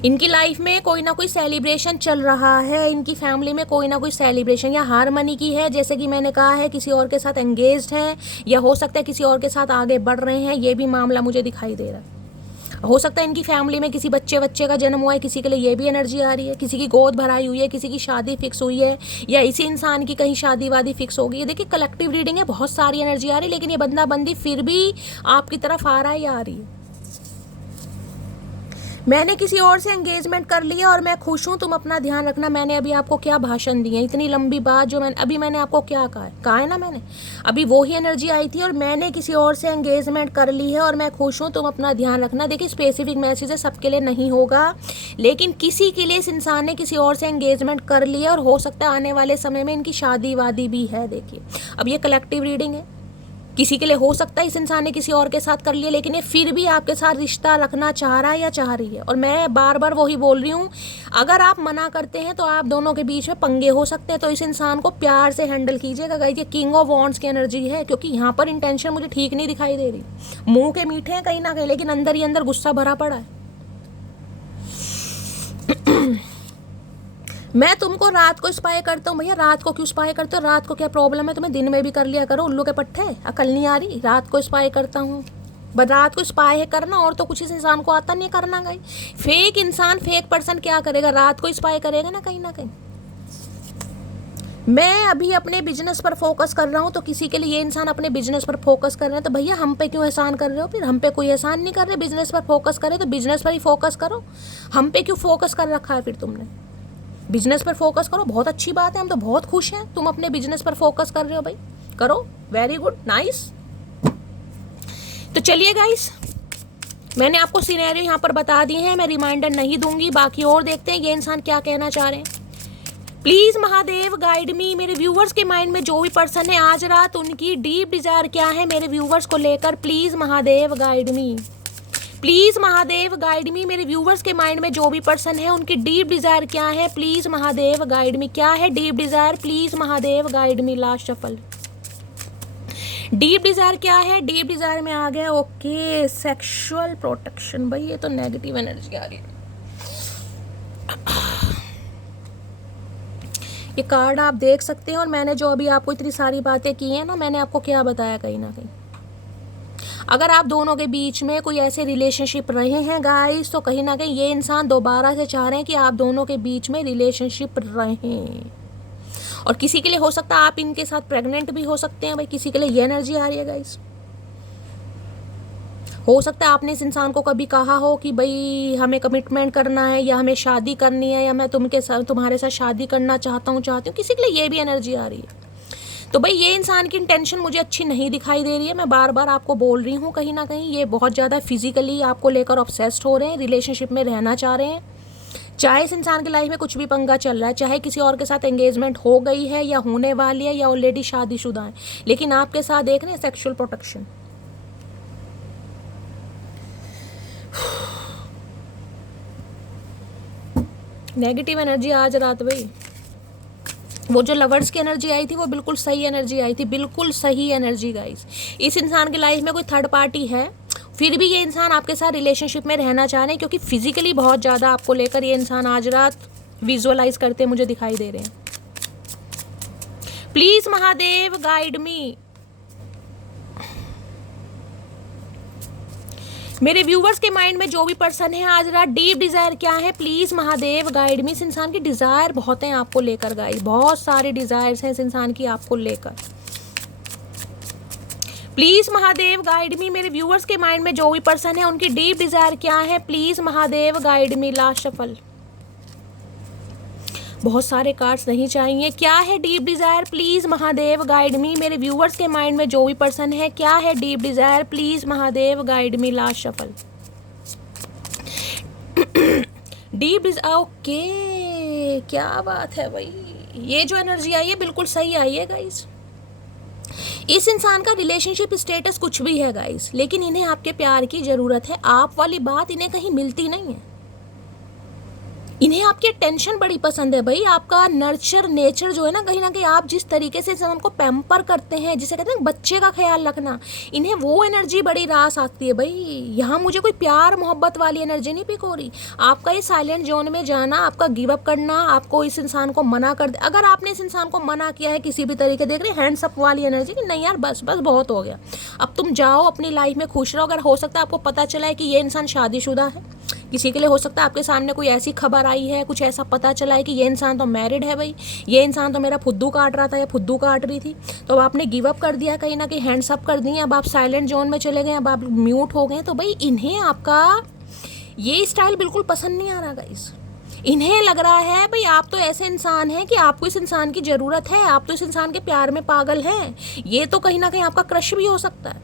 इनकी लाइफ में कोई ना कोई सेलिब्रेशन चल रहा है, इनकी फैमिली में कोई ना कोई सेलिब्रेशन या हारमनी की है, जैसे कि मैंने कहा है किसी और के साथ एंगेज्ड है, या हो सकता है किसी और के साथ आगे बढ़ रहे हैं, ये भी मामला मुझे दिखाई दे रहा है। हो सकता है इनकी फैमिली में किसी बच्चे का जन्म हुआ है, किसी के लिए ये भी एनर्जी आ रही है, किसी की गोद भराई हुई है, किसी की शादी फिक्स हुई है, या इसी इंसान की कहीं शादी वादी फिक्स हो गई है। देखिए कलेक्टिव रीडिंग है, बहुत सारी एनर्जी आ रही है, लेकिन ये बंदा बंदी फिर भी आपकी तरफ आ रहा है या आ रही है। मैंने किसी और से एंगेजमेंट कर लिया और मैं खुश हूँ, तुम अपना ध्यान रखना। मैंने अभी आपको क्या भाषण दिया, इतनी लंबी बात जो मैंने आपको क्या कहा है ना, मैंने अभी वो ही एनर्जी आई थी। और मैंने किसी और से एंगेजमेंट कर ली है और मैं खुश हूँ, तुम अपना ध्यान रखना। देखिए स्पेसिफिक मैसेज है, सबके लिए नहीं होगा, लेकिन किसी के लिए इस इंसान ने किसी और से एंगेजमेंट कर लिया और हो सकता है आने वाले समय में इनकी शादी वादी भी है। देखिए अब ये कलेक्टिव रीडिंग है, किसी के लिए हो सकता है इस इंसान ने किसी और के साथ कर लिया, लेकिन ये फिर भी आपके साथ रिश्ता रखना चाह रहा है या चाह रही है। और मैं बार बार वही बोल रही हूँ, अगर आप मना करते हैं तो आप दोनों के बीच में पंगे हो सकते हैं, तो इस इंसान को प्यार से हैंडल कीजिएगा गाइस। ये किंग ऑफ वॉन्ड्स की एनर्जी है, क्योंकि यहाँ पर इंटेंशन मुझे ठीक नहीं दिखाई दे रही। मुंह के मीठे हैं कहीं ना कहीं, लेकिन अंदर ही अंदर गुस्सा भरा पड़ा है। मैं तुमको रात को स्पाई करता हूँ। भैया रात को क्यों स्पाई करते हो? रात को क्या प्रॉब्लम है तुम्हें? दिन में भी कर लिया करो, उल्लू के पट्टे। अकल नहीं आ रही? रात को स्पाई करता हूँ, बस रात को स्पाई है करना, और तो कुछ इस इंसान को आता नहीं करना गई। फेक इंसान, फेक पर्सन क्या करेगा? रात को स्पाई करेगा ना कहीं ना कहीं। मैं अभी अपने बिजनेस पर फोकस कर रहा हूँ, तो किसी के लिए ये इंसान अपने बिजनेस पर फोकस कर रहे हैं, तो भैया हम पे क्यों एहसान कर रहे हो? फिर हम पे कोई एहसान नहीं कर रहे, बिजनेस पर फोकस करे तो बिजनेस पर ही फोकस करो। हम पे क्यों फोकस कर रखा है फिर तुमने? बिजनेस पर फोकस करो, बहुत अच्छी बात है, हम तो बहुत खुश हैं तुम अपने बिजनेस पर फोकस कर रहे हो भाई, करो, वेरी गुड, नाइस। तो चलिए गाइस, मैंने आपको सिनेरियो यहाँ पर बता दिए हैं, मैं रिमाइंडर नहीं दूंगी। बाकी और देखते हैं ये इंसान क्या कहना चाह रहे हैं। प्लीज महादेव गाइड मी। मेरे व्यूवर्स के माइंड में जो भी पर्सन है आज रात, उनकी डीप डिजायर क्या है मेरे व्यूवर्स को लेकर, please Mahadev guide me. Please Mahadev guide मी। मेरे व्यूवर्स के माइंड में जो भी पर्सन है उनकी डीप डिजायर क्या है, प्लीज महादेव गाइड मी। क्या है deep Dzire? Please Mahadev guide me. Last shuffle. Deep Dzire क्या है? डीप डिजायर में आ गया ओके, सेक्सुअल प्रोटेक्शन। भाई ये तो नेगेटिव एनर्जी आ रही है। ये कार्ड आप देख सकते हैं, और मैंने जो अभी आपको इतनी सारी बातें की हैं ना, मैंने आपको क्या बताया कहीं ना कहीं, अगर आप दोनों के बीच में कोई ऐसे रिलेशनशिप रहे हैं गाइस, तो कहीं ना कहीं ये इंसान दोबारा से चाह रहे हैं कि आप दोनों के बीच में रिलेशनशिप रहें। और किसी के लिए हो सकता है आप इनके साथ प्रेग्नेंट भी हो सकते हैं भाई, किसी के लिए ये एनर्जी आ रही है गाइस। हो सकता है आपने इस इंसान को कभी कहा हो कि भाई हमें कमिटमेंट करना है, या हमें शादी करनी है, या मैं तुम्हारे साथ शादी करना चाहती हूँ। किसी के लिए ये भी एनर्जी आ रही है। तो भाई ये इंसान की इंटेंशन मुझे अच्छी नहीं दिखाई दे रही है। मैं बार बार आपको बोल रही हूँ, कहीं ना कहीं ये बहुत ज़्यादा फिजिकली आपको लेकर ऑब्सेस्ड हो रहे हैं, रिलेशनशिप में रहना चाह रहे हैं। चाहे इस इंसान की लाइफ में कुछ भी पंगा चल रहा है, चाहे किसी और के साथ एंगेजमेंट हो गई है या होने वाली है, या ऑलरेडी शादीशुदा है, लेकिन आपके साथ देख रहे हैं सेक्सुअल प्रोटेक्शन। नेगेटिव एनर्जी आज रात भाई, वो जो लवर्स की एनर्जी आई थी वो बिल्कुल सही एनर्जी आई थी, बिल्कुल सही एनर्जी गाइस। इस इंसान की लाइफ में कोई थर्ड पार्टी है, फिर भी ये इंसान आपके साथ रिलेशनशिप में रहना चाह रहे हैं, क्योंकि फिजिकली बहुत ज़्यादा आपको लेकर ये इंसान आज रात विजुअलाइज करते मुझे दिखाई दे रहे हैं। प्लीज महादेव गाइड मी। मेरे व्यूवर्स के माइंड में जो भी पर्सन है आज रात, डीप डिजायर क्या है, प्लीज महादेव गाइड मी। इस इंसान की डिजायर बहुत है आपको लेकर गाइस, बहुत सारे डिजायर्स हैं इस इंसान की आपको लेकर। प्लीज महादेव गाइड मी। मेरे व्यूवर्स के माइंड में जो भी पर्सन है उनकी डीप डिजायर क्या है, please Mahadev guide me. Last shuffle, बहुत सारे कार्ड्स नहीं चाहिए। क्या है deep Dzire, please Mahadev guide मी। मेरे व्यूवर्स के माइंड में जो भी पर्सन है, क्या है deep Dzire, please Mahadev guide me. Last shuffle, deep Dzire. Okay, क्या बात है भाई, ये जो एनर्जी आई है बिल्कुल सही आई है गाइस। इस इंसान का रिलेशनशिप स्टेटस कुछ भी है गाइस, लेकिन इन्हें आपके प्यार की जरूरत है। आप वाली बात इन्हें कहीं मिलती नहीं है। इन्हें आपकी टेंशन बड़ी पसंद है भाई, आपका नर्चर नेचर जो है ना कहीं आप जिस तरीके से इंसान को पैम्पर करते हैं, जिसे कहते हैं बच्चे का ख्याल रखना, इन्हें वो एनर्जी बड़ी रास आती है भाई। यहाँ मुझे कोई प्यार मोहब्बत वाली एनर्जी नहीं पिक हो रही। आपका ये साइलेंट जोन में जाना, आपका गिव अप करना, आपको इस इंसान को मना कर दे। अगर आपने इस इंसान को मना किया है किसी भी तरीके, देख रहे हैंड्स अप वाली एनर्जी कि नहीं यार बस बस बहुत हो गया, अब तुम जाओ अपनी लाइफ में खुश रहो। अगर हो सकता है आपको पता चला है कि ये इंसान शादीशुदा है, किसी के लिए हो सकता है आपके सामने कोई ऐसी खबर आई है, कुछ ऐसा पता चला है कि ये इंसान तो मैरिड है भाई, ये इंसान तो मेरा फुद्दू काट रहा था या फुद्दू काट रही थी, तो अब आपने गिव अप कर दिया, कहीं ना कहीं हैंड्स अप कर दिए, अब आप साइलेंट जोन में चले गए, अब आप म्यूट हो गए। तो भाई इन्हें आपका ये स्टाइल बिल्कुल पसंद नहीं आ रहा गाइस। इन्हें लग रहा है भाई आप तो ऐसे इंसान हैं कि आपको इस इंसान की ज़रूरत है, आप तो इस इंसान के प्यार में पागल हैं। ये तो कहीं ना कहीं आपका क्रश भी हो सकता है।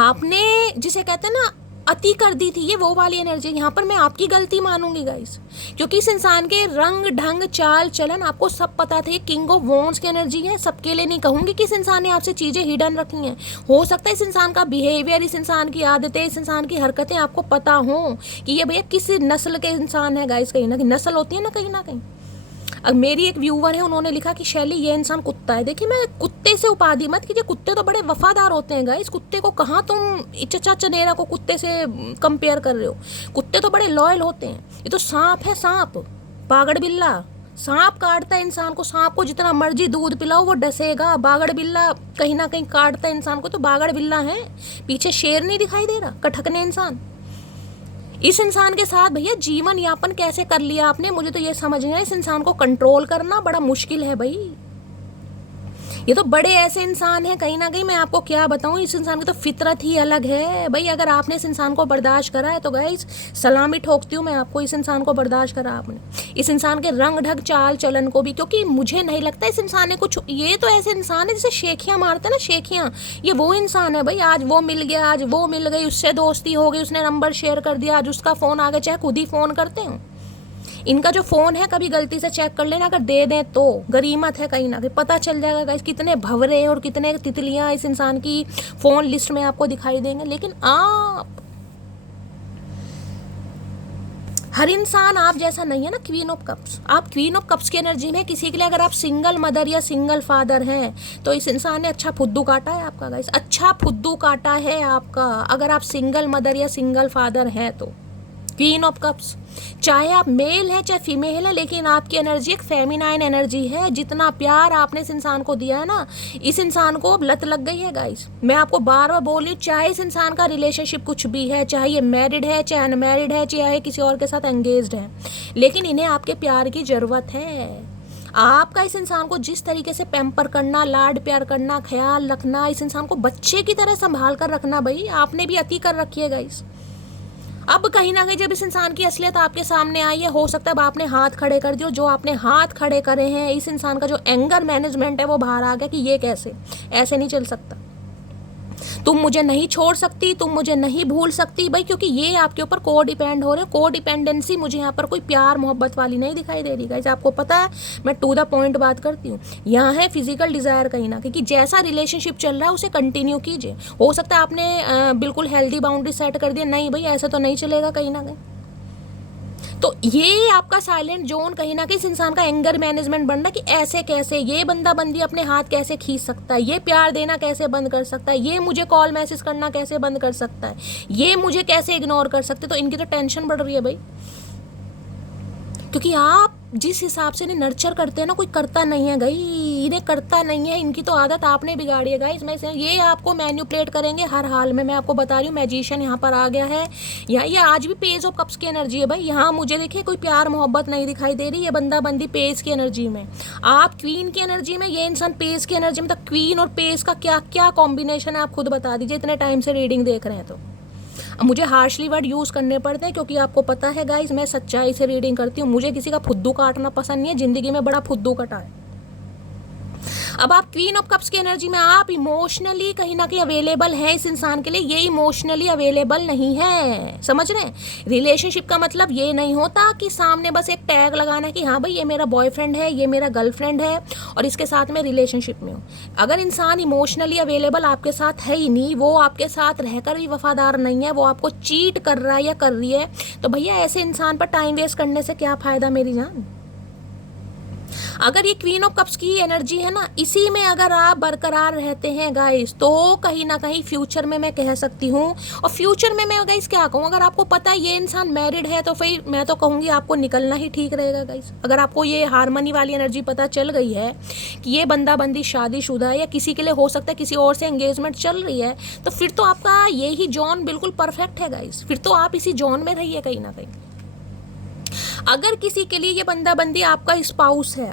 आपने जिसे कहते हैं ना अति कर दी थी, ये वो वाली एनर्जी। यहाँ पर मैं आपकी गलती मानूंगी गाइस, क्योंकि इस इंसान के रंग ढंग चाल चलन आपको सब पता था। ये किंग ऑफ वॉन्ड्स की एनर्जी है। सबके लिए नहीं कहूँगी कि इस इंसान ने आपसे चीज़ें हिडन रखी हैं। हो सकता है इस इंसान का बिहेवियर, इस इंसान की आदतें, इस इंसान की हरकतें आपको पता हों कि ये भैया किस नस्ल के इंसान है गाइस। कहीं ना कहीं नस्ल होती है ना कहीं ना कहीं। अब मेरी एक व्यूवर है, उन्होंने लिखा कि शैली ये इंसान कुत्ता है। देखिए, मैं कुत्ते से उपाधि मत कीजिए, कुत्ते तो बड़े वफादार होते हैं गाइस। कुत्ते को कहाँ तुम चचा चनेरा को कुत्ते से कंपेयर कर रहे हो? कुत्ते तो बड़े लॉयल होते हैं। ये तो सांप है, सांप, बागड़ बिल्ला। सांप काटता है इंसान को, सांप को जितना मर्जी दूध पिलाओ वो डसेगा। बागड़ बिल्ला कहीं ना कहीं काटता है इंसान को, तो बागड़ बिल्ला है। पीछे शेर नहीं दिखाई दे रहा, कठकने इंसान। इस इंसान के साथ भैया जीवन यापन कैसे कर लिया आपने, मुझे तो ये समझ नहीं आया। इस इंसान को कंट्रोल करना बड़ा मुश्किल है भाई। ये तो बड़े ऐसे इंसान हैं, कहीं ना कहीं मैं आपको क्या बताऊं, इस इंसान की तो फितरत ही अलग है भाई। अगर आपने इस इंसान को बर्दाश्त करा है तो गाइस सलामी ठोकती हूँ मैं आपको। इस इंसान को बर्दाश्त करा आपने, इस इंसान के रंग ढंग चाल चलन को भी, क्योंकि मुझे नहीं लगता इस इंसान ने कुछ। ये तो ऐसे इंसान है जैसे शेखियाँ मारते हैं ना, शेखियाँ। ये वो इंसान है भाई, आज वो मिल गया, आज वो मिल गई, उससे दोस्ती हो गई, उसने नंबर शेयर कर दिया, आज उसका फ़ोन आ गया, चाहे खुद ही फ़ोन करते हो। इनका जो फ़ोन है कभी गलती से चेक कर लेना, अगर दे दें तो गरीमत है, कहीं ना कहीं पता चल जाएगा गाइस कितने भंवरे और कितने तितलियां इस इंसान की फ़ोन लिस्ट में आपको दिखाई देंगे। लेकिन हर इंसान आप जैसा नहीं है ना। क्वीन ऑफ कप्स, आप क्वीन ऑफ कप्स की एनर्जी में किसी के लिए अगर आप सिंगल मदर या सिंगल फादर हैं तो इस इंसान ने अच्छा फुद्दू काटा है आपका गाइस, अच्छा फुद्दू काटा है आपका। अगर आप सिंगल मदर या सिंगल फादर हैं तो क्वीन ऑफ कप्स, चाहे आप मेल है चाहे फीमेल है, लेकिन आपकी एनर्जी एक फेमिनाइन एनर्जी है। जितना प्यार आपने इस इंसान को दिया है ना, इस इंसान को अब लत लग गई है गाइस। मैं आपको बार बार बोल रही हूँ, चाहे इस इंसान का रिलेशनशिप कुछ भी है, चाहे ये मैरिड है चाहे अनमैरिड है, चाहे किसी और के साथ एंगेज्ड है, लेकिन इन्हें आपके प्यार की ज़रूरत है। आपका इस इंसान को जिस तरीके से पैम्पर करना, लाड प्यार करना, ख्याल रखना, इस इंसान को बच्चे की तरह संभाल कर रखना, भाई आपने भी अति कर रखी है गाइस। अब कहीं ना कहीं जब इस इंसान की असलियत आपके सामने आई है, हो सकता है अब आपने हाथ खड़े कर दिए, जो आपने हाथ खड़े करे हैं, इस इंसान का जो एंगर मैनेजमेंट है वो बाहर आ गया कि ये कैसे, ऐसे नहीं चल सकता, तुम मुझे नहीं छोड़ सकती, तुम मुझे नहीं भूल सकती भाई, क्योंकि ये आपके ऊपर को डिपेंड हो रहे हैं। को डिपेंडेंसी मुझे यहाँ पर कोई प्यार मोहब्बत वाली नहीं दिखाई दे रही गाइस, आपको पता है मैं टू द पॉइंट बात करती हूँ। यहाँ है फिजिकल डिजायर कहीं ना कहीं, जैसा रिलेशनशिप चल रहा है उसे कंटिन्यू कीजिए। हो सकता है आपने बिल्कुल हेल्दी बाउंड्री सेट कर दिया, नहीं भाई ऐसा तो नहीं चलेगा कहीं ना कहीं। तो ये आपका साइलेंट जोन कहीं ना कहीं इस इंसान का एंगर मैनेजमेंट बन रहा है कि ऐसे कैसे, ये बंदा बंदी अपने हाथ कैसे खींच सकता है, ये प्यार देना कैसे बंद कर सकता है, ये मुझे कॉल मैसेज करना कैसे बंद कर सकता है, ये मुझे कैसे इग्नोर कर सकते। तो इनकी तो टेंशन बढ़ रही है भाई, क्योंकि आप जिस हिसाब से इन्हें नर्चर करते हैं ना, कोई करता नहीं है गई, इन्हें करता नहीं है, इनकी तो आदत आपने बिगाड़ी है गाइस। मैं ये आपको मैन्युपुलेट करेंगे हर हाल में, मैं आपको बता रही हूँ। मैजिशियन यहाँ पर आ गया है, या ये आज भी पेज ऑफ कप्स की एनर्जी है भाई। यहाँ मुझे देखिए कोई प्यार मोहब्बत नहीं दिखाई दे रही है, बंदा बंदी पेज की एनर्जी में, आप क्वीन की एनर्जी में, ये इंसान पेज की एनर्जी में। तो क्वीन और पेज का क्या क्या कॉम्बिनेशन है आप खुद बता दीजिए, इतने टाइम से रीडिंग देख रहे हैं तो। मुझे हार्शली वर्ड यूज़ करने पड़ते हैं, क्योंकि आपको पता है गाइस मैं सच्चाई से रीडिंग करती हूँ, मुझे किसी का फुद्दू काटना पसंद नहीं है, ज़िंदगी में बड़ा फुद्दू कटा है। अब आप क्वीन ऑफ कप्स की एनर्जी में, आप इमोशनली कहीं ना कहीं अवेलेबल है इस इंसान के लिए, ये इमोशनली अवेलेबल नहीं है, समझ रहे हैं। रिलेशनशिप का मतलब ये नहीं होता कि सामने बस एक टैग लगाना है कि हाँ भाई ये मेरा बॉयफ्रेंड है, ये मेरा गर्लफ्रेंड है और इसके साथ मैं रिलेशनशिप में हूँ। अगर इंसान इमोशनली अवेलेबल आपके साथ है ही नहीं, वो आपके साथ रहकर भी वफादार नहीं है, वो आपको चीट कर रहा है या कर रही है, तो भैया ऐसे इंसान पर टाइम वेस्ट करने से क्या फ़ायदा मेरी जान। अगर ये क्वीन ऑफ कप्स की एनर्जी है ना, इसी में अगर आप बरकरार रहते हैं गाइस, तो कहीं ना कहीं फ्यूचर में मैं कह सकती हूँ, और फ्यूचर में मैं गाइस क्या कहूँ, अगर आपको पता है ये इंसान मैरिड है तो फिर मैं तो कहूँगी आपको निकलना ही ठीक रहेगा गाइस। अगर आपको ये हारमनी वाली एनर्जी पता चल गई है कि ये बंदा बंदी शादीशुदा है, या किसी के लिए हो सकता है किसी और से एंगेजमेंट चल रही है, तो फिर तो आपका यही जॉन बिल्कुल परफेक्ट है गाइस, फिर तो आप इसी जॉन में रहिए कहीं ना कहीं। अगर किसी के लिए ये बंदा बंदी आपका स्पाउस है,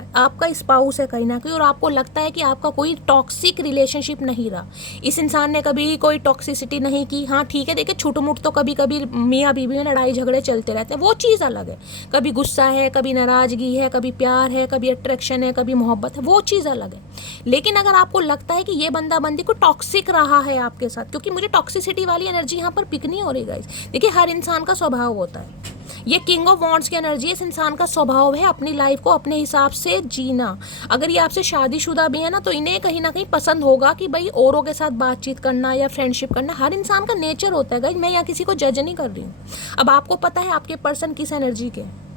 कहीं ना कहीं, और आपको लगता है कि आपका कोई टॉक्सिक रिलेशनशिप नहीं रहा, इस इंसान ने कभी कोई टॉक्सिसिटी नहीं की, हाँ ठीक है देखिए छुटमुट तो कभी कभी मियाँ बीवी में लड़ाई झगड़े चलते रहते हैं, वो चीज़ अलग है, कभी गुस्सा है, कभी नाराज़गी है, कभी प्यार है, कभी अट्रैक्शन है, कभी मोहब्बत है, वो चीज़ अलग है। लेकिन अगर आपको लगता है कि ये बंदा बंदी को टॉक्सिक रहा है आपके साथ, क्योंकि मुझे टॉक्सिसिटी वाली एनर्जी यहाँ पर पिक नहीं हो रही गाइस। देखिए हर इंसान का स्वभाव होता है, ये किंग ऑफ वॉन्ड्स की एनर्जी, इस इंसान का स्वभाव है अपनी लाइफ को अपने हिसाब से जीना। अगर ये आपसे शादीशुदा भी है ना, तो इन्हें कहीं ना कहीं पसंद होगा कि भाई औरों के साथ बातचीत करना या फ्रेंडशिप करना, हर इंसान का नेचर होता है गाइस, मैं यहाँ किसी को जज नहीं कर रही हूँ। अब आपको पता है आपके पर्सन किस एनर्जी के हैं।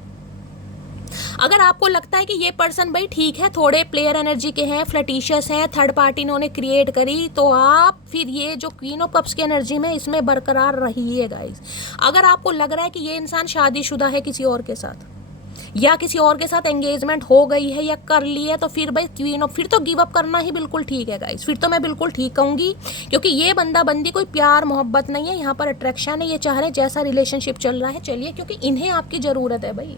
अगर आपको लगता है कि ये पर्सन भाई ठीक है, थोड़े प्लेयर एनर्जी के हैं, फ्लटिशियस हैं, थर्ड पार्टी इन्होंने क्रिएट करी, तो आप फिर ये जो क्वीन ऑफ कप्स की एनर्जी में इसमें बरकरार रहिए गाइस। अगर आपको लग रहा है कि ये इंसान शादीशुदा है किसी और के साथ, या किसी और के साथ एंगेजमेंट हो गई है या कर ली है, तो फिर भाई क्वीन ऑफ, फिर तो गिव अप करना ही बिल्कुल ठीक है गाइस, फिर तो मैं बिल्कुल ठीक कहूँगी, क्योंकि ये बंदा बंदी कोई प्यार मोहब्बत नहीं है, यहाँ पर अट्रैक्शन है, ये चाह रहे जैसा रिलेशनशिप चल रहा है चलिए, क्योंकि इन्हें आपकी ज़रूरत है भाई।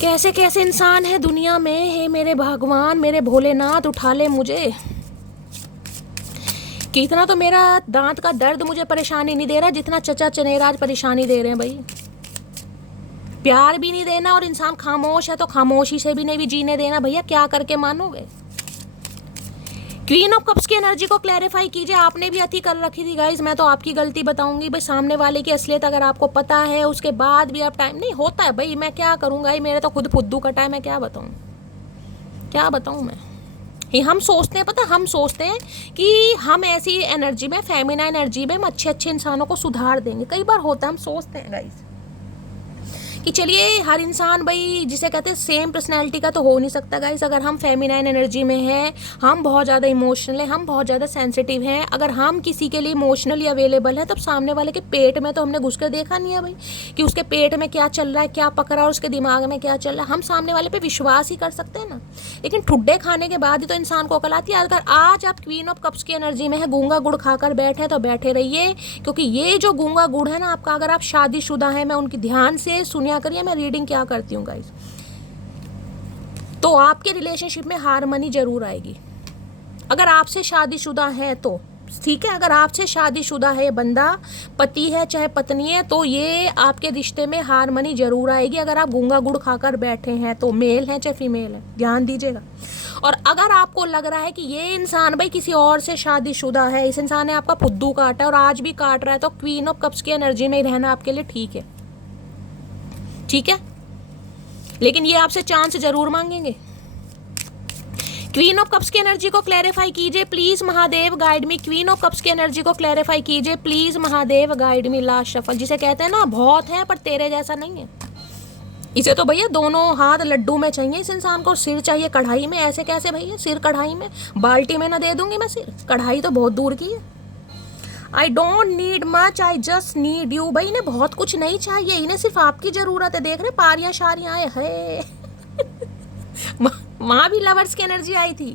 कैसे कैसे इंसान है दुनिया में, हे मेरे भगवान, मेरे भोलेनाथ उठा ले मुझे। कि इतना तो मेरा दांत का दर्द मुझे परेशानी नहीं दे रहा जितना चचा चनेराज परेशानी दे रहे हैं भाई। प्यार भी नहीं देना, और इंसान खामोश है तो खामोशी से भी नहीं भी जीने देना, भैया क्या करके मानोगे। क्वीन ऑफ कप्स की एनर्जी को क्लैरिफाई कीजिए, आपने भी अति कर रखी थी गाइज, मैं तो आपकी गलती बताऊंगी भाई। सामने वाले की असलियत अगर आपको पता है, उसके बाद भी आप टाइम नहीं होता है भाई, मैं क्या करूँगा, मेरे तो खुद फुद्दू कटा है, मैं क्या बताऊँ मैं। ये हम सोचते हैं, पता हम सोचते हैं कि हम ऐसी एनर्जी में, फेमिना एनर्जी में, हम अच्छे अच्छे इंसानों को सुधार देंगे। कई बार होता है हम सोचते हैं गाइज कि चलिए हर इंसान भाई जिसे कहते हैं सेम पर्सनैलिटी का तो हो नहीं सकता गाइस। अगर हम फेमिनाइन एनर्जी में हैं, हम बहुत ज़्यादा इमोशनल हैं, हम बहुत ज़्यादा सेंसिटिव हैं, अगर हम किसी के लिए इमोशनली अवेलेबल हैं, तब सामने वाले के पेट में तो हमने घुस कर देखा नहीं है भाई कि उसके पेट में क्या चल रहा है, क्या पक रहा है, और उसके दिमाग में क्या चल रहा है। हम सामने वाले पे विश्वास ही कर सकते हैं ना, लेकिन ठुड्डे खाने के बाद ही तो इंसान को अकल आती है। अगर आज आप क्वीन ऑफ कप्स की एनर्जी में है, गूंगा गुड़ खाकर बैठे तो बैठे रहिए, क्योंकि ये जो गूंगा गुड़ है ना आपका, अगर आप शादीशुदा हैं, मैं उनकी ध्यान से सुनिया करिए मैं रीडिंग क्या करती हूँ गाइस। तो आपके रिलेशनशिप में हार्मनी जरूर आएगी। अगर आपसे शादीशुदा है तो ठीक है, अगर आपसे शादीशुदा है बंदा, पति है चाहे पत्नी है, तो ये आपके रिश्ते में हार्मनी जरूर आएगी। अगर आप गूंगा गुड़ खाकर बैठे हैं तो, मेल है चाहे फीमेल है, ध्यान दीजिएगा। और अगर आपको लग रहा है कि ये इंसान भाई किसी और से शादीशुदा है, इस इंसान ने आपका फुद्दू काटा है और आज भी काट रहा है, तो क्वीन ऑफ कप्स की एनर्जी में रहना आपके लिए ठीक है, ठीक है। लेकिन ये आपसे चांस जरूर मांगेंगे। क्वीन ऑफ कप्स की एनर्जी को क्लैरिफाई कीजिए please Mahadev, guide me. Queen of cups की एनर्जी को क्लैरिफाई कीजिए please Mahadev, guide me. Last shuffle, जिसे कहते हैं ना बहुत है पर तेरे जैसा नहीं है। इसे तो भैया दोनों हाथ लड्डू में चाहिए, इस इंसान को सिर चाहिए कढ़ाई में। ऐसे कैसे भैया, सिर कढ़ाई में? बाल्टी में ना दे दूंगी मैं सिर, कढ़ाई तो बहुत दूर की है। I don't need much, I just need you. भाई इन्हें बहुत कुछ नहीं चाहिए, इन्हें सिर्फ आपकी जरूरत है। देख रहे पारियां शारियां आए है वहां भी लवर्स की एनर्जी आई थी।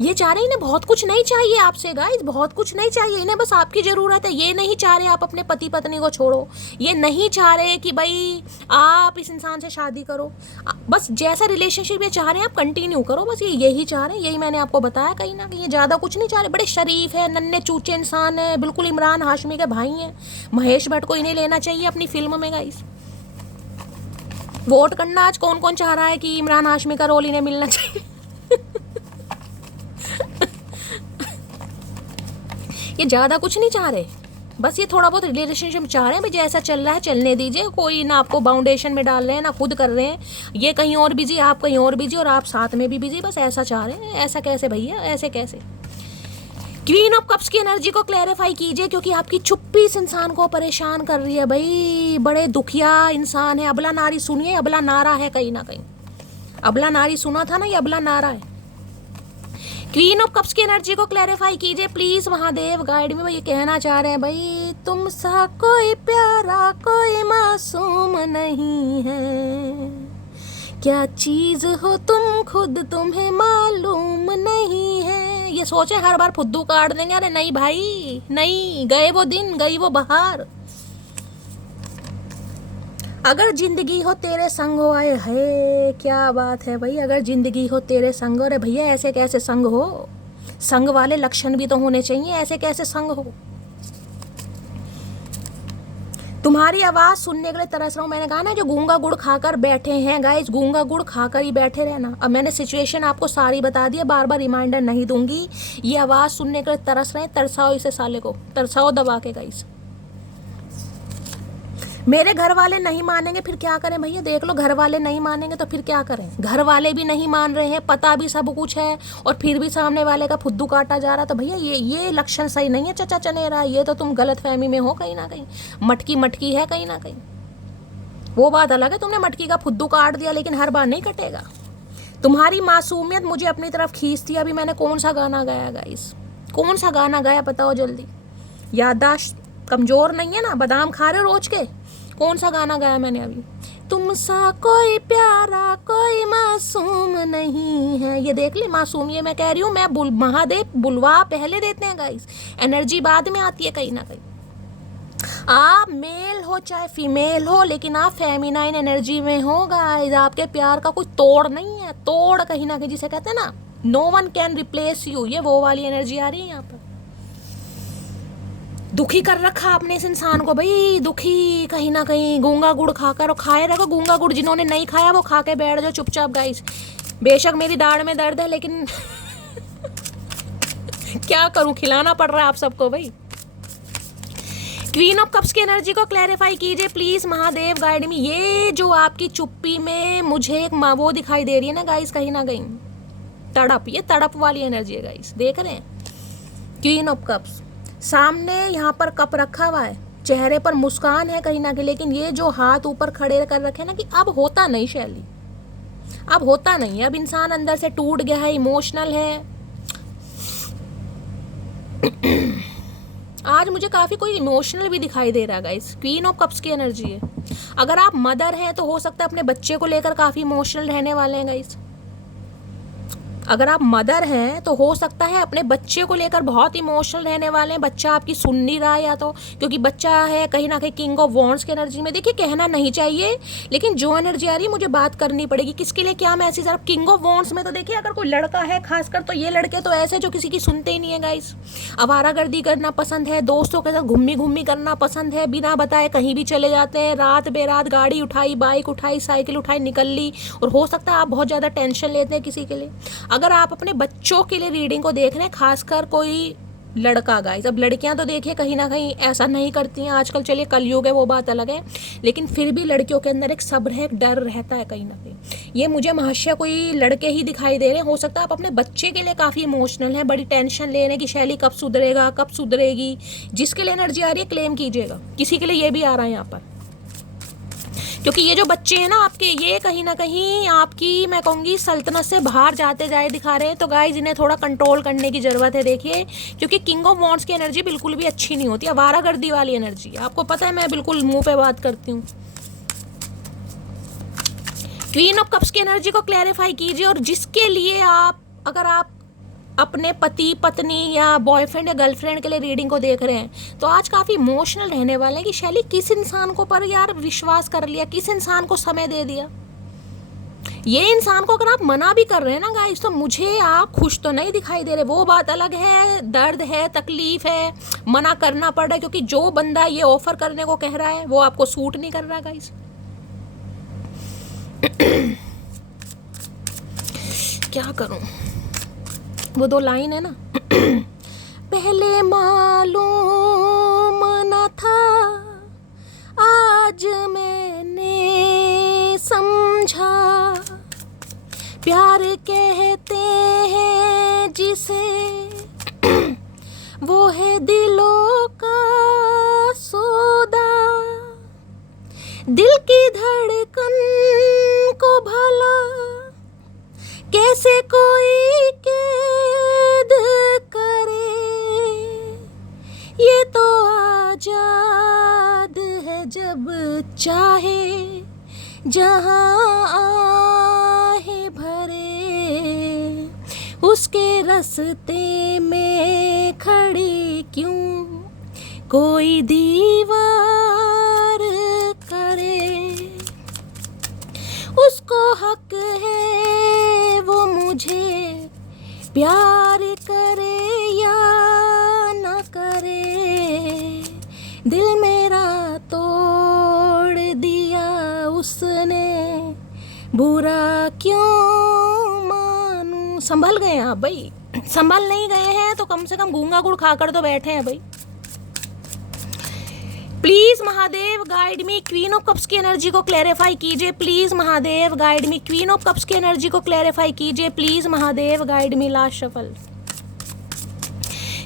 ये चाह रहे इन्हें बहुत कुछ नहीं चाहिए आपसे गाइस, बहुत कुछ नहीं चाहिए इन्हें, बस आपकी जरूरत है। ये नहीं चाह रहे आप अपने पति पत्नी को छोड़ो, ये नहीं चाह रहे कि भाई आप इस इंसान से शादी करो, बस जैसा रिलेशनशिप ये चाह रहे हैं आप कंटिन्यू करो, बस ये यही चाह रहे हैं। यही मैंने आपको बताया कहीं ना कहीं, ये ज़्यादा कुछ नहीं चाह रहे। बड़े शरीफ है, नन्हे चूचे इंसान है, बिल्कुल इमरान हाशमी के भाई हैं। महेश भट्ट को इन्हें लेना चाहिए अपनी फिल्म में गाइस। वोट करना आज कौन कौन चाह रहा है कि इमरान हाशमी का रोल इन्हें मिलना चाहिए ये ज़्यादा कुछ नहीं चाह रहे, बस ये थोड़ा बहुत रिलेशनशिप चाह रहे हैं। भाई जैसा चल रहा है चलने दीजिए, कोई ना आपको बाउंडेशन में डाल रहे हैं ना खुद कर रहे हैं। ये कहीं और बिजी, आप कहीं और बिजी, और आप साथ में भी बिजी, बस ऐसा चाह रहे हैं। ऐसा कैसे भैया, ऐसे कैसे? क्वीन ऑफ कप्स की एनर्जी को क्लैरिफाई कीजिए, क्योंकि आपकी चुप्पी इस इंसान को परेशान कर रही है। भाई बड़े दुखिया इंसान है, अबला नारी। सुनिए, अबला नारा है कहीं ना कहीं, अबला नारी सुना था ना, ये अबला नारा है। क्वीन ऑफ कप्स की एनर्जी को क्लैरिफाई कीजिए प्लीज महादेव, गाइड में। ये कहना चाह रहे हैं भाई तुम सा कोई प्यारा कोई मासूम नहीं है, क्या चीज हो तुम खुद तुम्हें मालूम नहीं है। ये सोचे हर बार फुद्दू काट देंगे, अरे नहीं भाई नहीं, गए वो दिन गई वो बहार। अगर जिंदगी हो तेरे संग हो, आए है क्या बात है भाई। अगर जिंदगी हो तेरे संग, अरे भैया ऐसे कैसे संग हो, संग वाले लक्षण भी तो होने चाहिए, ऐसे कैसे संग हो। तुम्हारी आवाज सुनने के लिए तरस रहा हूँ। मैंने कहा ना जो गूंगा गुड़ खाकर बैठे हैं गाइस, गूंगा गुड़ खाकर ही बैठे रहना। अब मैंने सिचुएशन आपको सारी बता दी है, बार बार रिमाइंडर नहीं दूंगी। ये आवाज सुनने के लिए तरस रहे हैं, तरसाओ इसे साले को, तरसाओ दबा के गाइस। मेरे घर वाले नहीं मानेंगे फिर क्या करें भैया, देख लो घर वाले नहीं मानेंगे तो फिर क्या करें। घर वाले भी नहीं मान रहे हैं, पता भी सब कुछ है, और फिर भी सामने वाले का फुद्दू काटा जा रहा, तो भैया ये लक्षण सही नहीं है चचा चनेरा। ये तो तुम गलत फहमी में हो कहीं ना कहीं, मटकी मटकी है कहीं ना कहीं। वो बात अलग है, तुमने मटकी का फुद्दू काट दिया, लेकिन हर बार नहीं कटेगा। तुम्हारी मासूमियत मुझे अपनी तरफ खींचती है। अभी मैंने कौन सा गाना गाया गाइस, कौन सा गाना गाया बताओ जल्दी। याददाश्त कमजोर नहीं है ना, बादाम खा रहे हो रोज के। कौन सा गाना गाया मैंने अभी, तुम सा कोई प्यारा कोई मासूम नहीं है। ये देख ले मासूम, ये मैं कह रही हूँ मैं महादेव बुलवा पहले देते हैं गाइस, एनर्जी बाद में आती है कहीं ना कहीं। आप मेल हो चाहे फीमेल हो, लेकिन आप फेमिनाइन एनर्जी में हो गाइस। आपके प्यार का कोई तोड़ नहीं है, तोड़ कहीं ना कहीं जिसे कहते हैं ना, no one can replace you, ये वो वाली एनर्जी आ रही है यहाँ पर। दुखी कर रखा आपने इस इंसान को भाई, दुखी कहीं ना कहीं, गूंगा गुड़ खाकर। और खाए रखो गूंगा गुड़, जिन्होंने नहीं खाया वो खा के बैठ जाओ चुपचाप गाइस। बेशक मेरी दाढ़ में दर्द है, लेकिन क्या करूं, खिलाना पड़ रहा है आप सबको भाई। क्वीन ऑफ कप्स की एनर्जी को क्लैरिफाई कीजिए प्लीज महादेव, गाइड मी। ये जो आपकी चुप्पी में मुझे एक वो दिखाई दे रही है ना गाइस, कहीं ना कहीं तड़प, ये तड़प वाली एनर्जी है गाइस, देख रहे हैं। क्वीन ऑफ कप्स सामने यहाँ पर कप रखा हुआ है, चेहरे पर मुस्कान है कहीं ना कहीं, लेकिन ये जो हाथ ऊपर खड़े कर रखे ना कि अब होता नहीं शैली, अब होता नहीं, अब इंसान अंदर से टूट गया है, इमोशनल है। आज मुझे काफी कोई इमोशनल भी दिखाई दे रहा है गाइस, क्वीन ऑफ कप्स की एनर्जी है। अगर आप मदर हैं तो हो सकता है अपने बच्चे को लेकर काफी इमोशनल रहने वाले हैं गाइस। अगर आप मदर हैं तो हो सकता है अपने बच्चे को लेकर बहुत इमोशनल रहने वाले हैं, बच्चा आपकी सुन नहीं रहा है, या तो क्योंकि बच्चा है कहीं ना कहीं किंग ऑफ वॉन्ड्स की एनर्जी में। देखिए कहना नहीं चाहिए, लेकिन जो एनर्जी आ रही है मुझे बात करनी पड़ेगी। किसके लिए क्या मैसेज? आप किंग ऑफ वॉन्ड्स में तो देखिए अगर कोई लड़का है खासकर, तो ये लड़के तो ऐसे जो किसी की सुनते ही नहीं है गाइस। आवारागर्दी करना पसंद है, दोस्तों के साथ घूमी घूमी करना पसंद है, बिना बताए कहीं भी चले जाते हैं, रात बेरात गाड़ी उठाई, बाइक उठाई, साइकिल उठाई, निकल ली। और हो सकता है आप बहुत ज़्यादा टेंशन लेते हैं किसी के लिए। अगर आप अपने बच्चों के लिए रीडिंग को देख रहे हैं, खासकर कोई लड़का गाइस, अब लड़कियां तो देखिए कहीं ना कहीं ऐसा नहीं करती हैं आजकल, चलिए कलयुग है वो बात अलग है, लेकिन फिर भी लड़कियों के अंदर एक सब्र है, एक डर रहता है कहीं ना कहीं। ये मुझे महाशय कोई लड़के ही दिखाई दे रहे हैं। हो सकता है आप अपने बच्चे के लिए काफ़ी इमोशनल हैं, बड़ी टेंशन ले रहे हैं कि शैली कब सुधरेगा, कब सुधरेगी। जिसके लिए एनर्जी आ रही है क्लेम कीजिएगा, किसी के लिए ये भी आ रहा है यहाँ पर, क्योंकि ये जो बच्चे हैं ना आपके, ये कहीं ना कहीं आपकी मैं कहूँगी सल्तनत से बाहर जाते जाए दिखा रहे हैं। तो गाइज इन्हें थोड़ा कंट्रोल करने की ज़रूरत है। देखिए क्योंकि किंग ऑफ वॉन्ड्स की एनर्जी बिल्कुल भी अच्छी नहीं होती, आवारागर्दी वाली एनर्जी। आपको पता है मैं बिल्कुल मुंह पे बात करती हूँ। क्वीन ऑफ कप्स की एनर्जी को क्लैरिफाई कीजिए। और जिसके लिए आप, अगर आप अपने पति पत्नी या बॉयफ्रेंड या गर्लफ्रेंड के लिए रीडिंग को देख रहे हैं, तो आज काफ़ी इमोशनल रहने वाले हैं कि शैली किस इंसान को पर यार विश्वास कर लिया, किस इंसान को समय दे दिया। ये इंसान को अगर आप मना भी कर रहे हैं ना गाइस, तो मुझे आप खुश तो नहीं दिखाई दे रहे। वो बात अलग है, दर्द है, तकलीफ है, मना करना पड़ रहा है, क्योंकि जो बंदा ये ऑफर करने को कह रहा है वो आपको सूट नहीं कर रहा गाइस। क्या करूं, वो 2 लाइन है ना। पहले मालूम न था, आज मैंने समझा, प्यार कहते हैं जिसे, वो है दिलों का सौदा, दिल की धड़कन को भला कैसे कोई कैद करे, ये तो आजाद है जब चाहे जहां आहे भरे, उसके रास्ते में खड़ी क्यों कोई दीवार करे, उसको हक है वो मुझे प्यार करे या न करे, दिल मेरा तोड़ दिया उसने, बुरा क्यों मानूं। संभल गए आप भाई, संभल नहीं गए हैं तो कम से कम गूंगा गुड़ खाकर तो बैठे हैं भाई। Please Mahadev guide me, queen of cups की एनर्जी को क्लैरिफाई कीजिए। Please Mahadev guide me, queen of cups की एनर्जी को क्लैरिफाई कीजिए। Please Mahadev guide me. Last shuffle,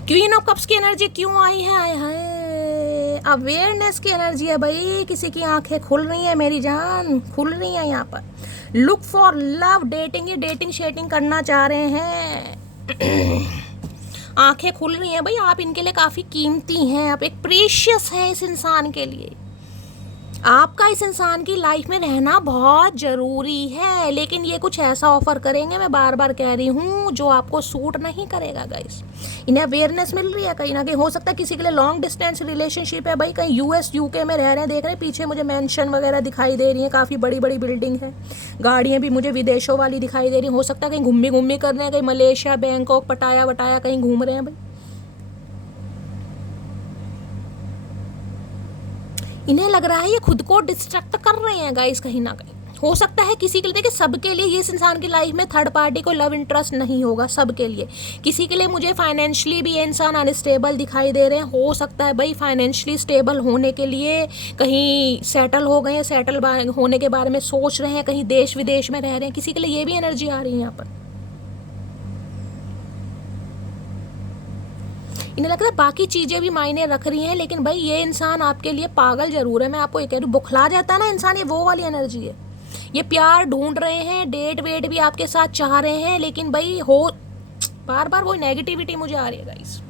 queen of cups की एनर्जी क्यों आई है? आए हाय, अवेयरनेस की एनर्जी है भाई। किसी की आंखें खुल रही है मेरी जान, खुल रही है यहाँ पर। लुक फॉर लव, डेटिंग, ये डेटिंग शेटिंग करना चाह रहे हैं। आंखें खुल रही हैं भाई, आप इनके लिए काफ़ी कीमती हैं, आप एक प्रीशियस हैं इस इंसान के लिए। आपका इस इंसान की लाइफ में रहना बहुत ज़रूरी है, लेकिन ये कुछ ऐसा ऑफर करेंगे, मैं बार बार कह रही हूँ, जो आपको सूट नहीं करेगा गाइस। इन्हें अवेयरनेस मिल रही है कहीं ना कहीं। हो सकता है किसी के लिए लॉन्ग डिस्टेंस रिलेशनशिप है भाई, कहीं यूएस यूके में रह रहे हैं, देख रहे हैं पीछे मुझे मेंशन वगैरह दिखाई दे रही है, काफ़ी बड़ी बड़ी बिल्डिंग है, गाड़ियाँ भी मुझे विदेशों वाली दिखाई दे रही हैं। हो सकता है कहीं घूमी घूमी कर रहे हैं, कहीं मलेशिया, बैंकॉक, पटाया वटाया कहीं घूम रहे हैं भाई। इन्हें लग रहा है ये खुद को डिस्ट्रैक्ट कर रहे हैं गाइस कहीं ना कहीं। हो सकता है किसी के लिए, देखिए सबके लिए ये इस इंसान की लाइफ में थर्ड पार्टी को लव इंटरेस्ट नहीं होगा, सबके लिए। किसी के लिए मुझे फाइनेंशियली भी ये इंसान अनस्टेबल दिखाई दे रहे हैं। हो सकता है भाई फाइनेंशियली स्टेबल होने के लिए कहीं सेटल हो गए हैं, सेटल होने के बारे में सोच रहे हैं, कहीं देश विदेश में रह रहे हैं, किसी के लिए ये भी एनर्जी आ रही है यहाँ पर। इन्हें लगता है बाकी चीज़ें भी मायने रख रही हैं, लेकिन भाई ये इंसान आपके लिए पागल जरूर है। मैं आपको ये कह रही हूँ, बुखला जाता है ना इंसान, ये वो वाली एनर्जी है। ये प्यार ढूंढ रहे हैं, डेट वेट भी आपके साथ चाह रहे हैं, लेकिन भाई हो बार बार वो नेगेटिविटी मुझे आ रही है गाइस।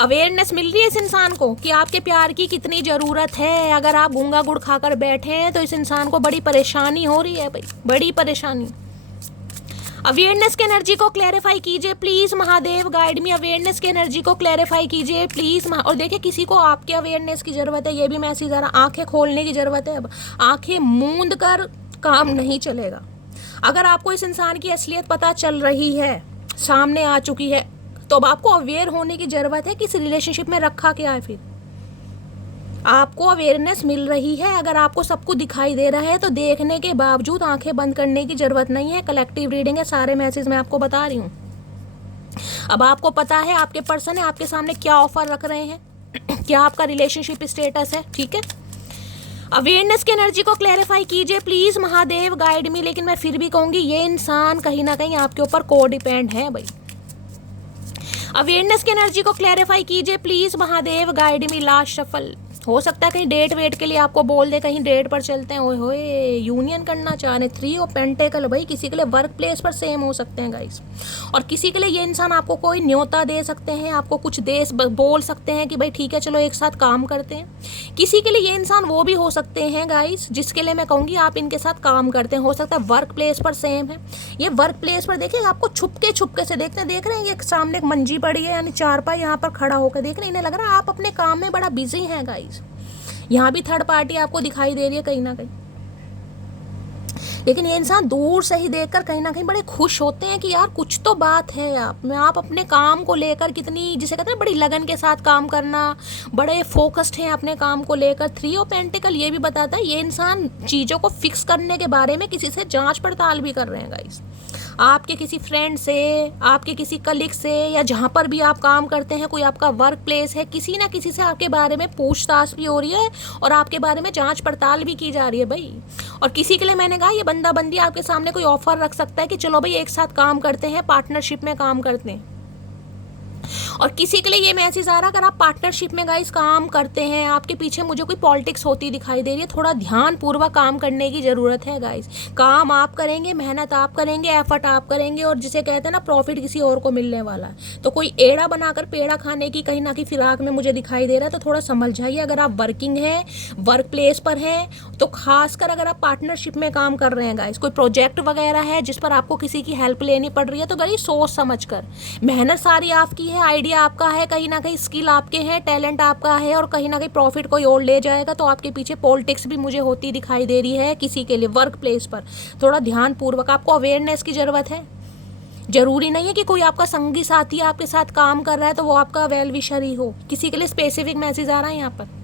अवेयरनेस मिल रही है इस इंसान को कि आपके प्यार की कितनी ज़रूरत है। अगर आप गूंगा गुड़ खाकर बैठे हैं तो इस इंसान को बड़ी परेशानी हो रही है भाई, बड़ी परेशानी। अवेयरनेस की एनर्जी को क्लैरिफाई कीजिए please Mahadev, guide me. Awareness की एनर्जी को क्लैरिफाई कीजिए प्लीज। और देखिए किसी को आपके अवेयरनेस की जरूरत है, ये भी मैसेज आ रहा। आंखें खोलने की जरूरत है। अब आंखें मूंद कर काम नहीं चलेगा। अगर आपको इस इंसान की असलियत पता चल रही है, सामने आ चुकी है, तो अब आपको अवेयर होने की जरूरत है कि इस रिलेशनशिप में रखा क्या है। फिर आपको अवेयरनेस मिल रही है, अगर आपको सब कुछ दिखाई दे रहा है तो देखने के बावजूद आंखें बंद करने की जरूरत नहीं है। कलेक्टिव रीडिंग है, सारे मैसेज मैं आपको बता रही हूँ। अब आपको पता है आपके पर्सन है आपके सामने क्या ऑफर रख रहे हैं, क्या आपका रिलेशनशिप स्टेटस है, ठीक है। अवेयरनेस की एनर्जी को क्लैरिफाई कीजिए प्लीज महादेव, गाइड मी। लेकिन मैं फिर भी कहूंगी ये इंसान कहीं ना कहीं आपके ऊपर को डिपेंड है भाई। अवेयरनेस की एनर्जी को क्लैरिफाई कीजिए please Mahadev, guide me. Last shuffle. हो सकता है कहीं डेट वेट के लिए आपको बोल दे, कहीं डेट पर चलते हैं, ओए होए यूनियन करना चाह रहे। 3 ऑफ पेंटेकल भाई, किसी के लिए वर्क प्लेस पर सेम हो सकते हैं गाइस, और किसी के लिए ये इंसान आपको कोई न्योता दे सकते हैं, आपको कुछ दे बोल सकते हैं कि भाई ठीक है चलो एक साथ काम करते हैं। किसी के लिए ये इंसान वो भी हो सकते हैं गाइस जिसके लिए मैं कहूँगी आप इनके साथ काम करते हैं। हो सकता है वर्क प्लेस पर सेम है। ये वर्क प्लेस पर देखिए आपको छुपके से देखते हैं, देख रहे हैं ये सामने एक मंजी पड़ी है, यानी चारपाई यहाँ पर खड़ा होकर देख रहे हैं। इन्हें लग रहा है आप अपने काम में बड़ा बिजी हैं गाइस। यहाँ भी थर्ड पार्टी आपको दिखाई दे रही है कहीं ना कहीं, लेकिन ये इंसान दूर से ही देखकर कहीं ना कहीं बड़े खुश होते हैं कि यार कुछ तो बात है। आप अपने काम को लेकर कितनी, जिसे कहते हैं बड़ी लगन के साथ काम करना, बड़े फोकस्ड हैं अपने काम को लेकर। 3 ऑफ पेंटिकल ये भी बताता है ये इंसान चीज़ों को फिक्स करने के बारे में किसी से जांच पड़ताल भी कर रहे हैं गाइस। आपके किसी फ्रेंड से, आपके किसी कलीग से, या जहाँ पर भी आप काम करते हैं, कोई आपका वर्क प्लेस है, किसी ना किसी से आपके बारे में पूछताछ भी हो रही है और आपके बारे में जांच पड़ताल भी की जा रही है भाई। और किसी के लिए मैंने कहा ये बंदा बंदी आपके सामने कोई ऑफर रख सकता है कि चलो भाई एक साथ काम करते हैं, पार्टनरशिप में काम करते हैं। और किसी के लिए ये मैसेज आ रहा अगर आप पार्टनरशिप में गाइस काम करते हैं, आपके पीछे मुझे कोई पॉलिटिक्स होती दिखाई दे रही है, थोड़ा ध्यान पूर्वक काम करने की ज़रूरत है गाइस। काम आप करेंगे, मेहनत आप करेंगे, एफर्ट आप करेंगे, और जिसे कहते हैं ना प्रॉफिट किसी और को मिलने वाला है। तो कोई एड़ा बनाकर पेड़ा खाने की कहीं ना कहीं फिराक में मुझे दिखाई दे रहा है, तो थोड़ा समझ जाइए। अगर आप वर्किंग हैं, वर्क प्लेस पर हैं, तो खासकर अगर आप पार्टनरशिप में काम कर रहे हैं गाइस, कोई प्रोजेक्ट वगैरह है जिस पर आपको किसी की हेल्प लेनी पड़ रही है, तो गाइस सोच समझ कर, मेहनत सारी आपकी है, आइडिया आपका है, कहीं ना कहीं स्किल आपके हैं, टैलेंट आपका है, और कहीं ना कहीं प्रॉफिट कोई और ले जाएगा। तो आपके पीछे पॉलिटिक्स भी मुझे होती दिखाई दे रही है किसी के लिए वर्क प्लेस पर। थोड़ा ध्यान पूर्वक, आपको अवेयरनेस की ज़रूरत है। जरूरी नहीं है कि कोई आपका संगी साथी आपके साथ काम कर रहा है तो वो आपका वेल विशर ही हो। किसी के लिए स्पेसिफिक मैसेज आ रहा है यहाँ पर।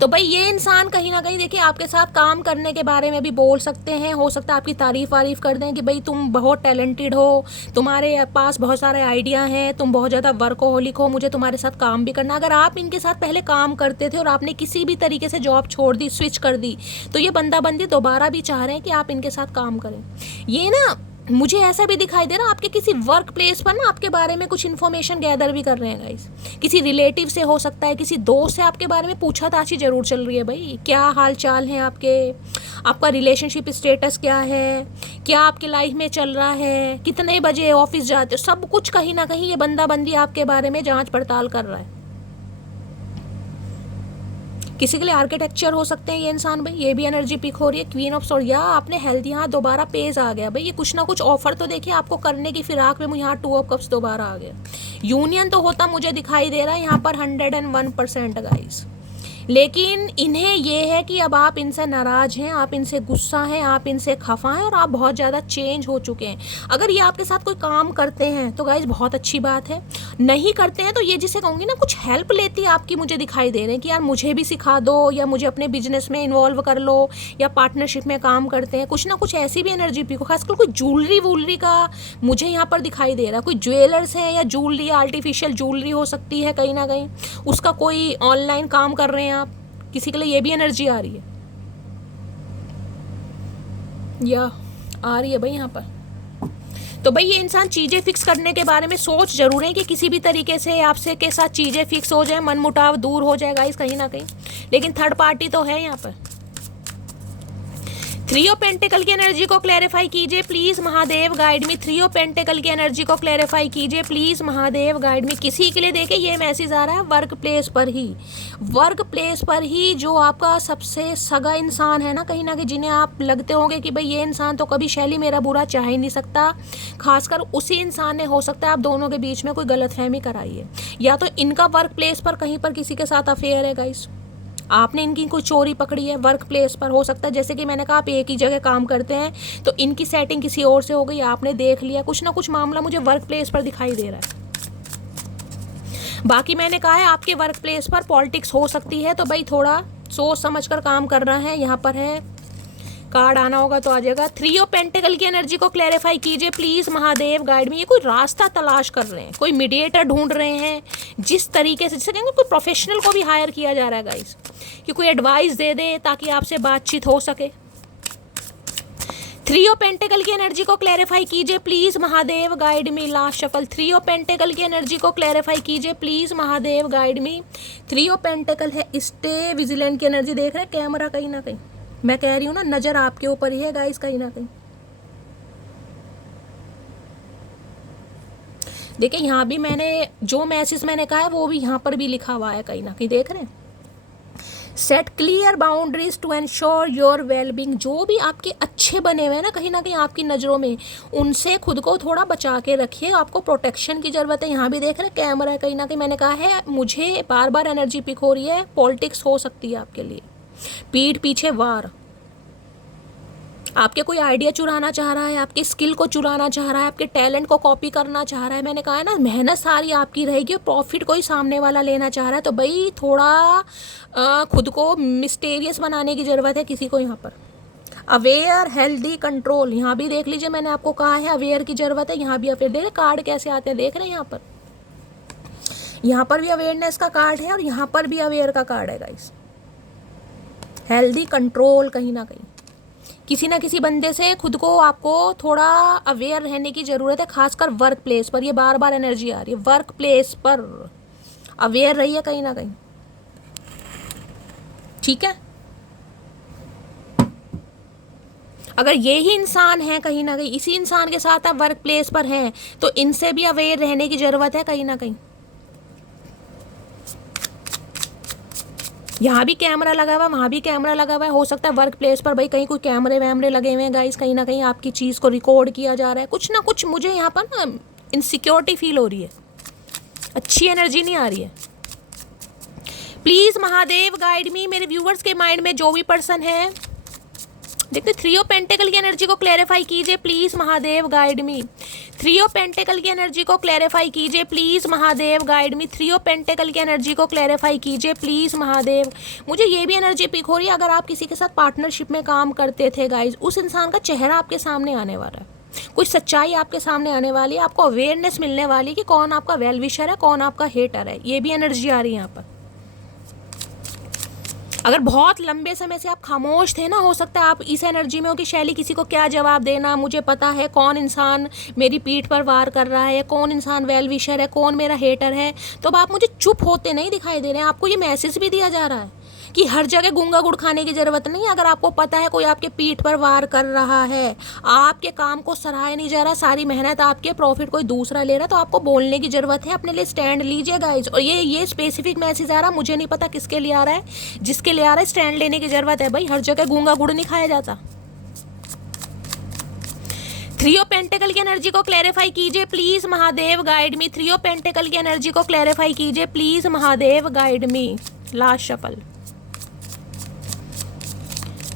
तो भाई ये इंसान कहीं ना कहीं देखिए आपके साथ काम करने के बारे में भी बोल सकते हैं। हो सकता है आपकी तारीफ वारीफ कर दें कि भाई तुम बहुत टैलेंटेड हो, तुम्हारे पास बहुत सारे आइडिया हैं, तुम बहुत ज़्यादा वर्कोहोलिक हो, मुझे तुम्हारे साथ काम भी करना। अगर आप इनके साथ पहले काम करते थे और आपने किसी भी तरीके से जॉब छोड़ दी, स्विच कर दी, तो ये बंदा बंदी दोबारा भी चाह रहे हैं कि आप इनके साथ काम करें। ये ना मुझे ऐसा भी दिखाई दे रहा आपके किसी वर्क प्लेस पर ना आपके बारे में कुछ इन्फॉर्मेशन गैदर भी कर रहे हैं गाइस। किसी रिलेटिव से हो सकता है, किसी दोस्त से आपके बारे में पूछताछ जरूर चल रही है भाई, क्या हाल चाल है आपके, आपका रिलेशनशिप स्टेटस क्या है, क्या आपके लाइफ में चल रहा है, कितने बजे ऑफिस जाते हो, सब कुछ कहीं ना कहीं ये बंदा बंदी आपके बारे में जाँच पड़ताल कर रहा है। किसी के लिए आर्किटेक्चर हो सकते हैं ये इंसान भाई, ये भी एनर्जी पिक हो रही है। क्वीन ऑफ सोर्ड, या आपने हेल्थ, यहाँ दोबारा पेज आ गया भाई। ये कुछ ना कुछ ऑफर तो देखिए आपको करने की फिराक में मुझे यहाँ 2 ऑफ कप्स दोबारा आ गया। यूनियन तो होता मुझे दिखाई दे रहा है यहाँ पर 101% गाइस। लेकिन इन्हें ये है कि अब आप इनसे नाराज हैं, आप इनसे गुस्सा हैं, आप इनसे खफा हैं, और आप बहुत ज़्यादा चेंज हो चुके हैं। अगर ये आपके साथ कोई काम करते हैं तो गाइज बहुत अच्छी बात है, नहीं करते हैं तो ये जिसे कहूँगी ना कुछ हेल्प लेती आपकी मुझे दिखाई दे रहे हैं कि यार मुझे भी सिखा दो, या मुझे अपने बिजनेस में इन्वॉल्व कर लो, या पार्टनरशिप में काम करते हैं, कुछ ना कुछ ऐसी भी एनर्जी पी को। खासकर कोई ज्वेलरी वूलरी का मुझे यहाँ पर दिखाई दे रहा है, कोई ज्वेलर्स हैं या ज्वेलरी, आर्टिफिशियल ज्वेलरी हो सकती है कहीं ना कहीं, उसका कोई ऑनलाइन काम कर रहे हैं आप, किसी के लिए ये भी एनर्जी आ रही है या आ रही है भाई यहाँ पर। तो भाई ये इंसान चीज़ें फिक्स करने के बारे में सोच जरूर है कि किसी भी तरीके से आपसे के साथ चीज़ें फिक्स हो जाए, मन मुटाव दूर हो जाएगा इस कहीं ना कहीं। लेकिन थर्ड पार्टी तो है यहाँ पर, थ्री ऑफ पेंटिकल की एनर्जी को क्लैरिफाई कीजिए please Mahadev guide me. Three of pentacle की एनर्जी को क्लैरिफाई कीजिए प्लीज महादेव गाइड मी। किसी के लिए देखिए ये मैसेज आ रहा है वर्क प्लेस पर ही, वर्क प्लेस पर ही जो आपका सबसे सगा इंसान है ना कहीं, जिन्हें आप लगते होंगे कि भाई ये इंसान तो कभी शैली मेरा बुरा चाह ही नहीं सकता, खासकर उसी इंसान ने हो सकता है आप दोनों के बीच में कोई गलतफहमी कराई है, या तो इनका वर्क प्लेस पर कहीं पर किसी के साथ अफेयर है गाइस, आपने इनकी कोई चोरी पकड़ी है वर्क प्लेस पर, हो सकता है जैसे कि मैंने कहा आप एक ही जगह काम करते हैं तो इनकी सेटिंग किसी और से हो गई, आपने देख लिया, कुछ ना कुछ मामला मुझे वर्क प्लेस पर दिखाई दे रहा है। बाकी मैंने कहा है आपके वर्क प्लेस पर पॉलिटिक्स हो सकती है, तो भाई थोड़ा सोच समझ कर काम करना है। यहाँ पर है कार्ड आना होगा तो आ जाएगा। थ्री ऑफ पेंटिकल की एनर्जी को क्लैरिफाई कीजिए प्लीज महादेव गाइड में। ये कोई रास्ता तलाश कर रहे हैं, कोई मीडिएटर ढूंढ रहे हैं, जिस तरीके से जिसे कहेंगे कोई प्रोफेशनल को भी हायर किया जा रहा है गाइस, कि कोई एडवाइस दे दे ताकि आपसे बातचीत हो सके। थ्री ऑफ पेंटिकल की एनर्जी को क्लैरिफाई कीजिए please Mahadev guide me. Last shuffle. Three of pentacle की एनर्जी को क्लैरिफाई कीजिए please Mahadev guide me. Three of pentacle है स्टे विजिलेंट की एनर्जी, देख रहे हैं कैमरा कहीं ना कहीं, मैं कह रही हूँ ना नजर आपके ऊपर ही है गाइस कहीं ना कहीं। देखिए यहाँ भी मैंने जो मैसेज मैंने कहा है वो भी यहाँ पर भी लिखा हुआ है कहीं ना कहीं, देख रहे हैं। Set clear boundaries to ensure your wellbeing. जो भी आपके अच्छे बने हुए हैं ना कहीं आपकी नज़रों में, उनसे खुद को थोड़ा बचा के रखिए, आपको प्रोटेक्शन की ज़रूरत है। यहाँ भी देख रहे हैं कैमरा है कहीं ना कहीं, मैंने कहा है मुझे बार बार एनर्जी पिक हो रही है, पॉलिटिक्स हो सकती है आपके लिए, पीठ पीछे वार, आपके कोई आइडिया चुराना चाह रहा है, आपके स्किल को चुराना चाह रहा है, आपके टैलेंट को कॉपी करना चाह रहा है। मैंने कहा है ना मेहनत सारी आपकी रहेगी और प्रॉफिट कोई सामने वाला लेना चाह रहा है, तो भाई थोड़ा खुद को मिस्टीरियस बनाने की ज़रूरत है किसी को। यहाँ पर अवेयर हेल्दी कंट्रोल, यहाँ भी देख लीजिए मैंने आपको कहा है अवेयर की ज़रूरत है। यहाँ भी अवेयर, देख रहे कार्ड कैसे आते हैं, देख रहे हैं यहाँ पर भी अवेयरनेस का कार्ड है और यहाँ पर भी अवेयर का कार्ड है गाइस। हेल्दी कंट्रोल, कहीं ना कहीं किसी ना किसी बंदे से खुद को आपको थोड़ा अवेयर रहने की ज़रूरत है, खासकर वर्क प्लेस पर। ये बार बार एनर्जी आ रही है, वर्क प्लेस पर अवेयर रहिए कहीं ना कहीं, ठीक है। अगर ये ही इंसान है कहीं ना कहीं, इसी इंसान के साथ आप वर्क प्लेस पर हैं, तो इनसे भी अवेयर रहने की ज़रूरत है कहीं ना कहीं। यहाँ भी कैमरा लगा हुआ है, वहाँ भी कैमरा लगा हुआ है, हो सकता है वर्क प्लेस पर भाई कहीं कोई कैमरे वैमरे लगे हुए हैं गाइस, कहीं ना कहीं आपकी चीज़ को रिकॉर्ड किया जा रहा है, कुछ ना कुछ मुझे यहाँ पर ना इनसिक्योरिटी फील हो रही है, अच्छी एनर्जी नहीं आ रही है। प्लीज़ महादेव गाइड मी। मेरे व्यूवर्स के माइंड में जो भी पर्सन है, देखते थ्री ऑफ पेंटिकल की एनर्जी को क्लैरिफाई कीजिए please Mahadev guide me. Three of pentacle की एनर्जी को क्लैरिफाई कीजिए please Mahadev guide me. Three of pentacle की एनर्जी को क्लैरिफाई कीजिए प्लीज महादेव। मुझे ये भी एनर्जी पिक हो रही है, अगर आप किसी के साथ पार्टनरशिप में काम करते थे गाइज, उस इंसान का चेहरा आपके सामने आने वाला है, कुछ सच्चाई आपके सामने आने वाली है, आपको अवेयरनेस मिलने वाली है कि कौन आपका वेल विशर है, कौन आपका हेटर है। ये भी एनर्जी आ रही है यहाँ पर। अगर बहुत लंबे समय से आप खामोश थे ना, हो सकता है आप इस एनर्जी में हो कि शैली किसी को क्या जवाब देना, मुझे पता है कौन इंसान मेरी पीठ पर वार कर रहा है, कौन इंसान वेल विशर है, कौन मेरा हेटर है, तो अब आप मुझे चुप होते नहीं दिखाई दे रहे हैं। आपको ये मैसेज भी दिया जा रहा है कि हर जगह गूंगा गुड़ खाने की ज़रूरत नहीं है। अगर आपको पता है कोई आपके पीठ पर वार कर रहा है, आपके काम को सराहा नहीं जा रहा, सारी मेहनत आपके, प्रॉफिट कोई दूसरा ले रहा, तो आपको बोलने की ज़रूरत है, अपने लिए स्टैंड लीजिए गाइज। और ये स्पेसिफिक मैसेज आ रहा, मुझे नहीं पता किसके लिए आ रहा है, जिसके लिए आ रहा है स्टैंड लेने की ज़रूरत है भाई, हर जगह गूंगा गुड़ नहीं खाया जाता। थ्री ऑफ पेंटिकल की एनर्जी को क्लैरिफाई कीजिए please Mahadev guide me. Three of pentacle की एनर्जी को क्लैरिफाई कीजिए please Mahadev guide me. Last shuffle.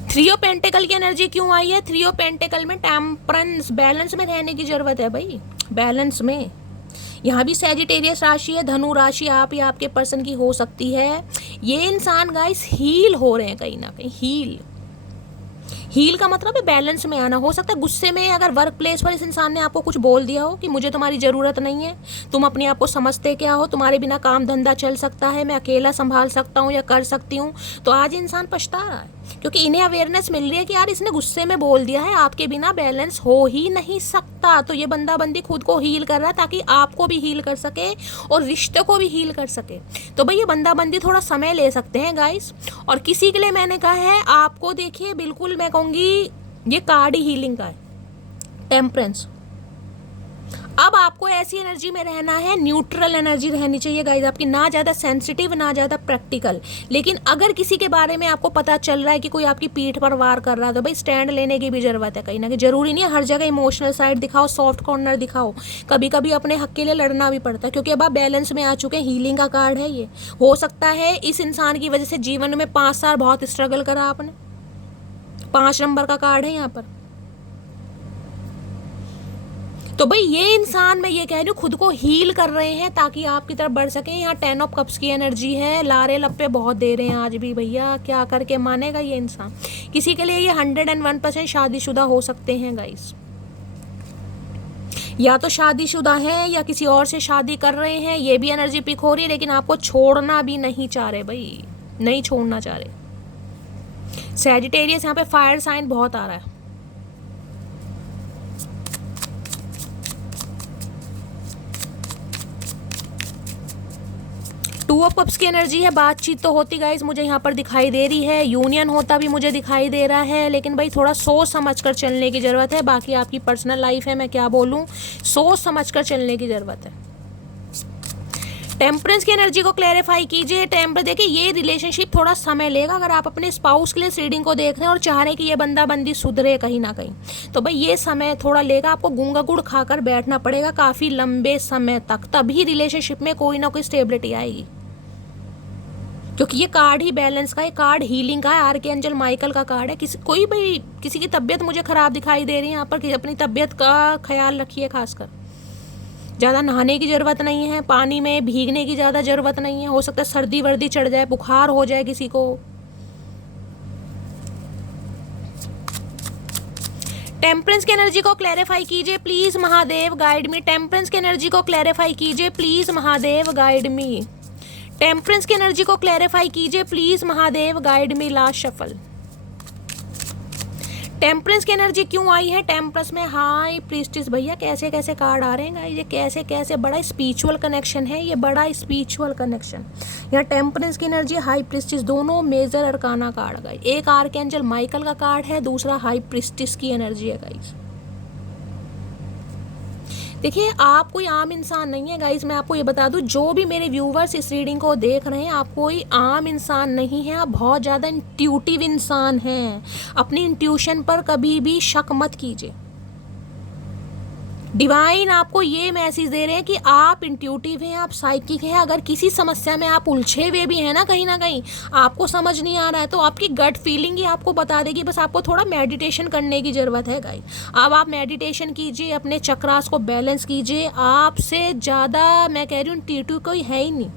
Three of pentacle की एनर्जी क्यों आई है? थ्री ऑफ पेंटिकल में टेम्परेंस, बैलेंस में रहने की जरूरत है भाई, बैलेंस में। यहाँ भी सैजिटेरियस राशि है, धनु राशि आप या आपके पर्सन की हो सकती है। ये इंसान गाइस हील हो रहे हैं कहीं ना कहीं। हील का मतलब है बैलेंस में आना। हो सकता है गुस्से में अगर वर्क प्लेस पर इस इंसान ने आपको कुछ बोल दिया हो कि मुझे तुम्हारी ज़रूरत नहीं है, तुम अपने आप को समझते क्या हो, तुम्हारे बिना काम धंधा चल सकता है, मैं अकेला संभाल सकता हूँ या कर सकती हूँ, तो आज इंसान पछता रहा है क्योंकि इन्हें अवेयरनेस मिल रही है कि यार इसने गुस्से में बोल दिया है, आपके बिना बैलेंस हो ही नहीं सकता। तो ये बंदा बंदी खुद को हील कर रहा है ताकि आपको भी हील कर सके और रिश्ते को भी हील कर सके। तो भाई ये बंदा बंदी थोड़ा समय ले सकते हैं गाइस। और किसी के लिए मैंने कहा है आपको, देखिए बिल्कुल मैं कहूँगी ये कार्ड ही हीलिंग का है, टेम्परेंस। अब आपको ऐसी एनर्जी में रहना है, न्यूट्रल एनर्जी रहनी चाहिए गाइस आपकी, ना ज़्यादा सेंसिटिव ना ज़्यादा प्रैक्टिकल। लेकिन अगर किसी के बारे में आपको पता चल रहा है कि कोई आपकी पीठ पर वार कर रहा है तो भाई स्टैंड लेने की भी ज़रूरत है कहीं ना कहीं। ज़रूरी नहीं है हर जगह इमोशनल साइड दिखाओ, सॉफ्ट कॉर्नर दिखाओ, कभी कभी अपने हक के लिए लड़ना भी पड़ता है, क्योंकि अब आप बैलेंस में आ चुके हैं। हीलिंग का कार्ड है ये। हो सकता है इस इंसान की वजह से जीवन में 5 साल बहुत स्ट्रगल करा आपने, 5 नंबर का कार्ड है यहाँ पर। तो भाई ये इंसान, मैं ये कह रही हूँ, खुद को हील कर रहे हैं ताकि आपकी तरफ बढ़ सकें। यहाँ 10 ऑफ कप्स की एनर्जी है, लारे लप्पे बहुत दे रहे हैं आज भी भैया, क्या करके मानेगा ये इंसान। किसी के लिए ये 101% शादीशुदा हो सकते हैं गाइस, या तो शादीशुदा है या किसी और से शादी कर रहे हैं, ये भी एनर्जी पिक हो रही है। लेकिन आपको छोड़ना भी नहीं चाह रहे भाई, नहीं छोड़ना चाह रहे। सैजिटेरियस यहाँ पे फायर साइन बहुत आ रहा है। टू ऑफ कप्स की एनर्जी है, बातचीत तो होती गाइस मुझे यहाँ पर दिखाई दे रही है, यूनियन होता भी मुझे दिखाई दे रहा है। लेकिन भाई थोड़ा सोच समझ कर चलने की ज़रूरत है। बाकी आपकी पर्सनल लाइफ है, मैं क्या बोलूँ, सोच समझ कर चलने की ज़रूरत है। टेम्परेंस की एनर्जी को क्लैरिफाई कीजिए। टेम्पर देखिए, ये रिलेशनशिप थोड़ा समय लेगा। अगर आप अपने स्पाउस के लिए इस रीडिंग को देख रहे हैं और चाह रहे हैं कि ये बंदा बंदी सुधरे कहीं ना कहीं, तो भाई ये समय थोड़ा लेगा। आपको गूंगा गुड़ खाकर बैठना पड़ेगा काफ़ी लंबे समय तक, तभी रिलेशनशिप में कोई ना कोई स्टेबिलिटी आएगी। क्योंकि ये कार्ड ही बैलेंस का है, कार्ड हीलिंग का है, आर्कएंजल माइकल का कार्ड है। किसी की तबीयत मुझे ख़राब दिखाई दे रही है यहाँ पर, अपनी तबीयत का ख्याल रखिए। खासकर ज़्यादा नहाने की ज़रूरत नहीं है, पानी में भीगने की ज़्यादा ज़रूरत नहीं है। हो सकता है सर्दी वर्दी चढ़ जाए, बुखार हो जाए किसी को। टेम्परेंस की एनर्जी को क्लैरिफाई कीजिए please Mahadev, guide me. Temperance की एनर्जी को क्लैरिफाई कीजिए please Mahadev, guide me. Temperance की एनर्जी को क्लैरिफाई कीजिए please Mahadev, guide me. Last shuffle. Temperance की एनर्जी क्यों आई है टेम्परेंस में? हाई प्रीस्टिस भैया, कैसे कैसे कार्ड आ रहे हैं ये, कैसे कैसे, बड़ा स्पिरिचुअल कनेक्शन है ये, बड़ा स्पिरिचुअल कनेक्शन। यहाँ टेम्परेंस की एनर्जी, हाई प्रीस्टिस, दोनों मेजर अरकाना कार्ड गाइस। एक आर्कएंजल माइकल का कार्ड है, दूसरा हाई प्रीस्टिस की एनर्जी है गाइस। देखिए, आप कोई आम इंसान नहीं है गाइस, मैं आपको ये बता दूं। जो भी मेरे व्यूवर्स इस रीडिंग को देख रहे हैं, आप कोई आम इंसान नहीं है, आप बहुत ज़्यादा इंट्यूटिव इंसान हैं। अपनी इंट्यूशन पर कभी भी शक मत कीजिए। डिवाइन आपको ये मैसेज दे रहे हैं कि आप इंट्यूटिव हैं, आप साइकिक हैं। अगर किसी समस्या में आप उलझे हुए भी हैं ना कहीं, आपको समझ नहीं आ रहा है, तो आपकी गट फीलिंग ही आपको बता देगी। बस आपको थोड़ा मेडिटेशन करने की ज़रूरत है गाइस। अब आप मेडिटेशन कीजिए, अपने चक्रास को बैलेंस कीजिए। आपसे ज़्यादा मैं कह रही हूँ इंट्यूटिव कोई है ही नहीं।